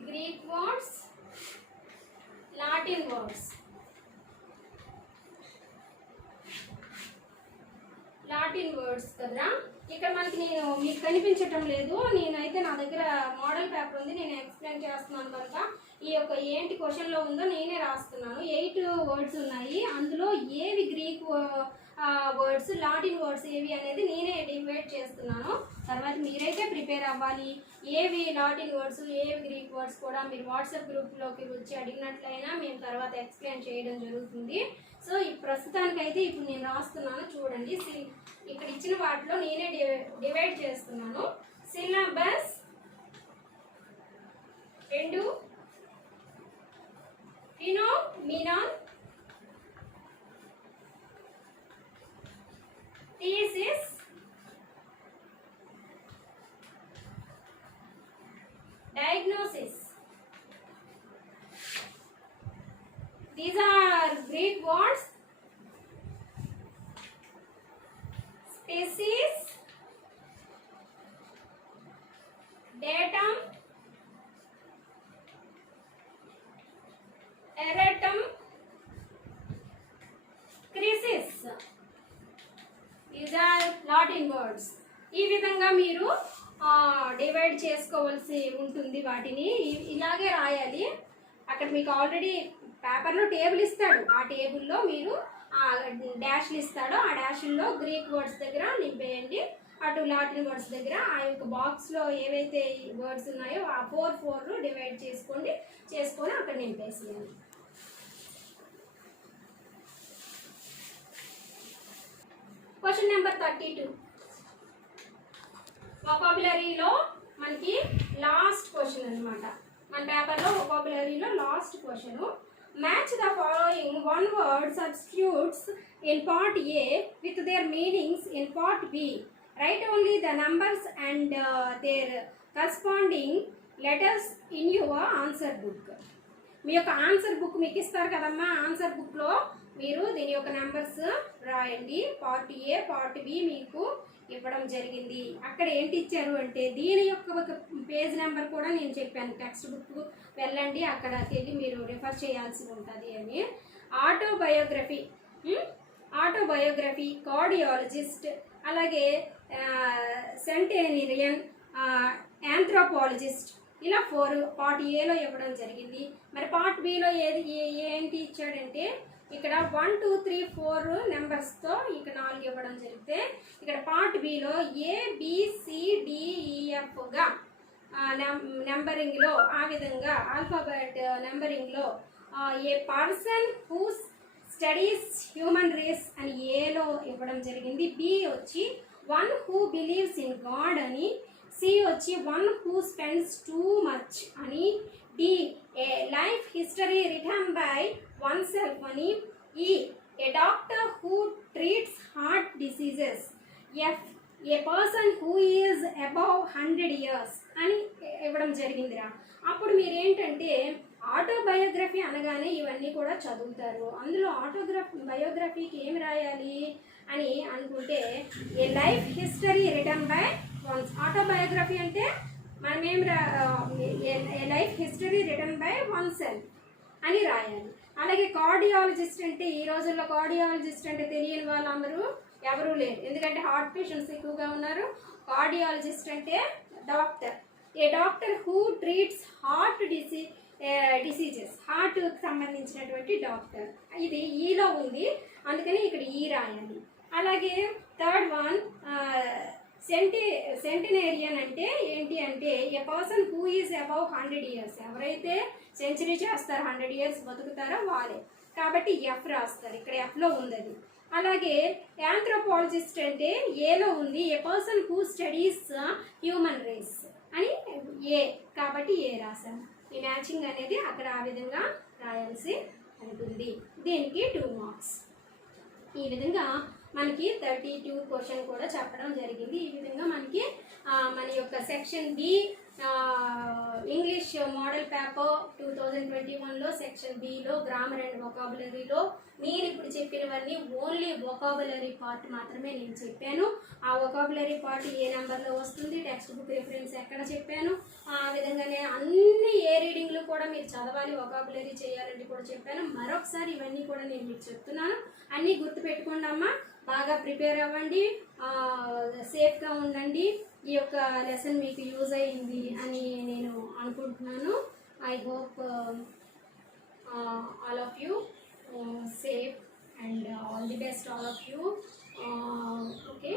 Greek words Latin words. Latin words కదరా. ఇక్కడ మనకి నేను మీకు కనిపించటం లేదు, నేనైతే నా దగ్గర మోడల్ పేపర్ ఉంది, నేను ఎక్స్ప్లెయిన్ చేస్తున్నాను కనుక ఈ యొక్క ఏంటి క్వశ్చన్లో ఉందో నేనే రాస్తున్నాను. 8 వర్డ్స్ ఉన్నాయి, అందులో ఏవి గ్రీక్ వర్డ్స్ లాటిన్ వర్డ్స్ ఏవి అనేది నేనే డివైడ్ చేస్తున్నాను. తర్వాత మీరైతే ప్రిపేర్ అవ్వాలి. ఏవి లాటిన్ వర్డ్స్ ఏవి గ్రీక్ వర్డ్స్ కూడా మీరు వాట్సాప్ గ్రూప్లోకి వచ్చి అడిగినట్లయినా మేము తర్వాత ఎక్స్ప్లెయిన్ చేయడం జరుగుతుంది. సో ఈ ప్రస్తుతానికైతే ఇప్పుడు నేను రాస్తున్నాను, చూడండి. ఇక్కడ ఇచ్చిన వాటిలో నేనే డివైడ్ చేస్తున్నాను. Syllabus 2, phenomenon, thesis, diagnosis. These are Greek words. Species, datum, erratum, crisis. These are Latin words. ఈ విధంగా మీరు డివైడ్ చేసుకోవాల్సి ఉంటుంది. వాటిని ఇలాగే రాయాలి. అక్కడ మీకు ఆల్రెడీ పేపర్లో టేబుల్ ఇస్తాడు, ఆ టేబుల్లో మీరు డాష్లు ఇస్తాడు, ఆ డాష్ల్లో గ్రీక్ వర్డ్స్ దగ్గర నింపేయండి, అటు లాటిన్ వర్డ్స్ దగ్గర ఆ యొక్క బాక్స్లో ఏవైతే వర్డ్స్ ఉన్నాయో ఆ 4 డివైడ్ చేసుకొని అక్కడ నింపేసేయాలి. క్వశ్చన్ నెంబర్ 32 వొకాబులరీలో మనకి లాస్ట్ క్వశ్చన్ అన్నమాట. మన పేపర్లో వొకాబులరీలో last question. Match the following one word substitutes in part A with their meanings in part B. Write only the numbers and their corresponding letters in your answer book. మీ యొక్క ఆన్సర్ బుక్ మీకు ఇస్తారు కదమ్మా, ఆన్సర్ బుక్లో మీరు దీని యొక్క నెంబర్స్ రాయండి. పార్ట్ ఏ పార్ట్ బి మీకు ఇవ్వడం జరిగింది. అక్కడ ఏంటి ఇచ్చారు అంటే దీని యొక్క ఒక పేజ్ నెంబర్ కూడా నేను చెప్పాను. టెక్స్ట్ బుక్ వెళ్ళండి, అక్కడికి వెళ్ళి మీరు రిఫర్ చేయాల్సి ఉంటుంది అని. ఆటోబయోగ్రఫీ, కార్డియాలజిస్ట్, అలాగే సెంటేనిరియన్, ఆంథ్రోపాలజిస్ట్, ఇలా 4 పార్ట్ ఏలో ఇవ్వడం జరిగింది. మరి పార్ట్ బిలో ఏంటి ఇచ్చాడంటే ఇక్కడ 1, 2, 3, 4 నెంబర్స్తో ఇక్కడ 4 ఇవ్వడం జరిగితే ఇక్కడ పార్ట్ బిలో ABCDEFగా నెంబరింగ్లో ఆ విధంగా ఆల్ఫాబెట్ నెంబరింగ్లో a person who studies human race అని ఏలో ఇవ్వడం జరిగింది. బి వచ్చి 1 who believes in God అని, సి వచ్చి 1 who spends too much అని, D a life history written by oneself అని, E a doctor who treats heart diseases, F a person who is above 100 years అని ఇవ్వడం జరిగిందిరా. అప్పుడు మీరేంటంటే ఆటోబయోగ్రఫీ అనగానే ఇవన్నీ కూడా చదువుతారు. అందులో బయోగ్రఫీకి ఏమి రాయాలి అని అనుకుంటే a life history written by one's. Autobiography అంటే మనం a life history written by oneself అని రాయాలి. అలాగే కార్డియాలజిస్ట్ అంటే ఈ రోజుల్లో కార్డియాలజిస్ట్ అంటే తెలియని వాళ్ళందరూ ఎవరూ లేరు, ఎందుకంటే హార్ట్ పేషెంట్స్ ఎక్కువగా ఉన్నారు. కార్డియాలజిస్ట్ అంటే doctor, A doctor who treats heart diseases, హార్ట్కి సంబంధించినటువంటి డాక్టర్. ఇది ఈలో ఉంది, అందుకని ఇక్కడ ఈ రాయాలి. అలాగే థర్డ్ వన్ సెంటినేరియన్ అంటే ఏంటి అంటే a person who is above 100 years. ఎవరైతే సెంచరీ చేస్తారు 100 years బతుకుతారో వాళ్ళే. కాబట్టి ఎఫ్ రాస్తారు, ఇక్కడ ఎఫ్లో ఉంది అది. అలాగే యాంథ్రోపాలజిస్ట్ అంటే ఏలో ఉంది, a person who studies human race అని ఏ, కాబట్టి ఏ రాశాను. ఈ మ్యాచింగ్ అనేది అక్కడ ఆ విధంగా రాయాల్సి ఉంటుంది. దీనికి 2 marks. ఈ విధంగా మనకి 32 క్వశ్చన్ కూడా చెప్పడం జరిగింది. ఈ విధంగా మనకి మన యొక్క section B English model paper 2021లో సెక్షన్ బిలో గ్రామర్ అండ్ వొకాబులరీలో నేను ఇప్పుడు చెప్పినవన్నీ ఓన్లీ వొకాబులరీ పార్ట్ మాత్రమే నేను చెప్పాను. ఆ వొకాబులరీ పార్ట్ ఏ నెంబర్లో వస్తుంది, టెక్స్ట్ బుక్ రిఫరెన్స్ ఎక్కడ చెప్పాను, ఆ విధంగానే అన్ని ఏ రీడింగ్లు కూడా మీరు చదవాలి, వొకాబులరీ చేయాలంటే కూడా చెప్పాను. మరొకసారి ఇవన్నీ కూడా నేను మీకు చెప్తున్నాను. అన్నీ గుర్తుపెట్టుకోండి అమ్మా, బాగా ప్రిపేర్ అవ్వండి, సేఫ్గా ఉండండి. ఈ యొక్క లెసన్ మీకు యూజ్ అయ్యింది అని నేను అనుకుంటున్నాను. I hope all of you safe and all the best all of you. Okay.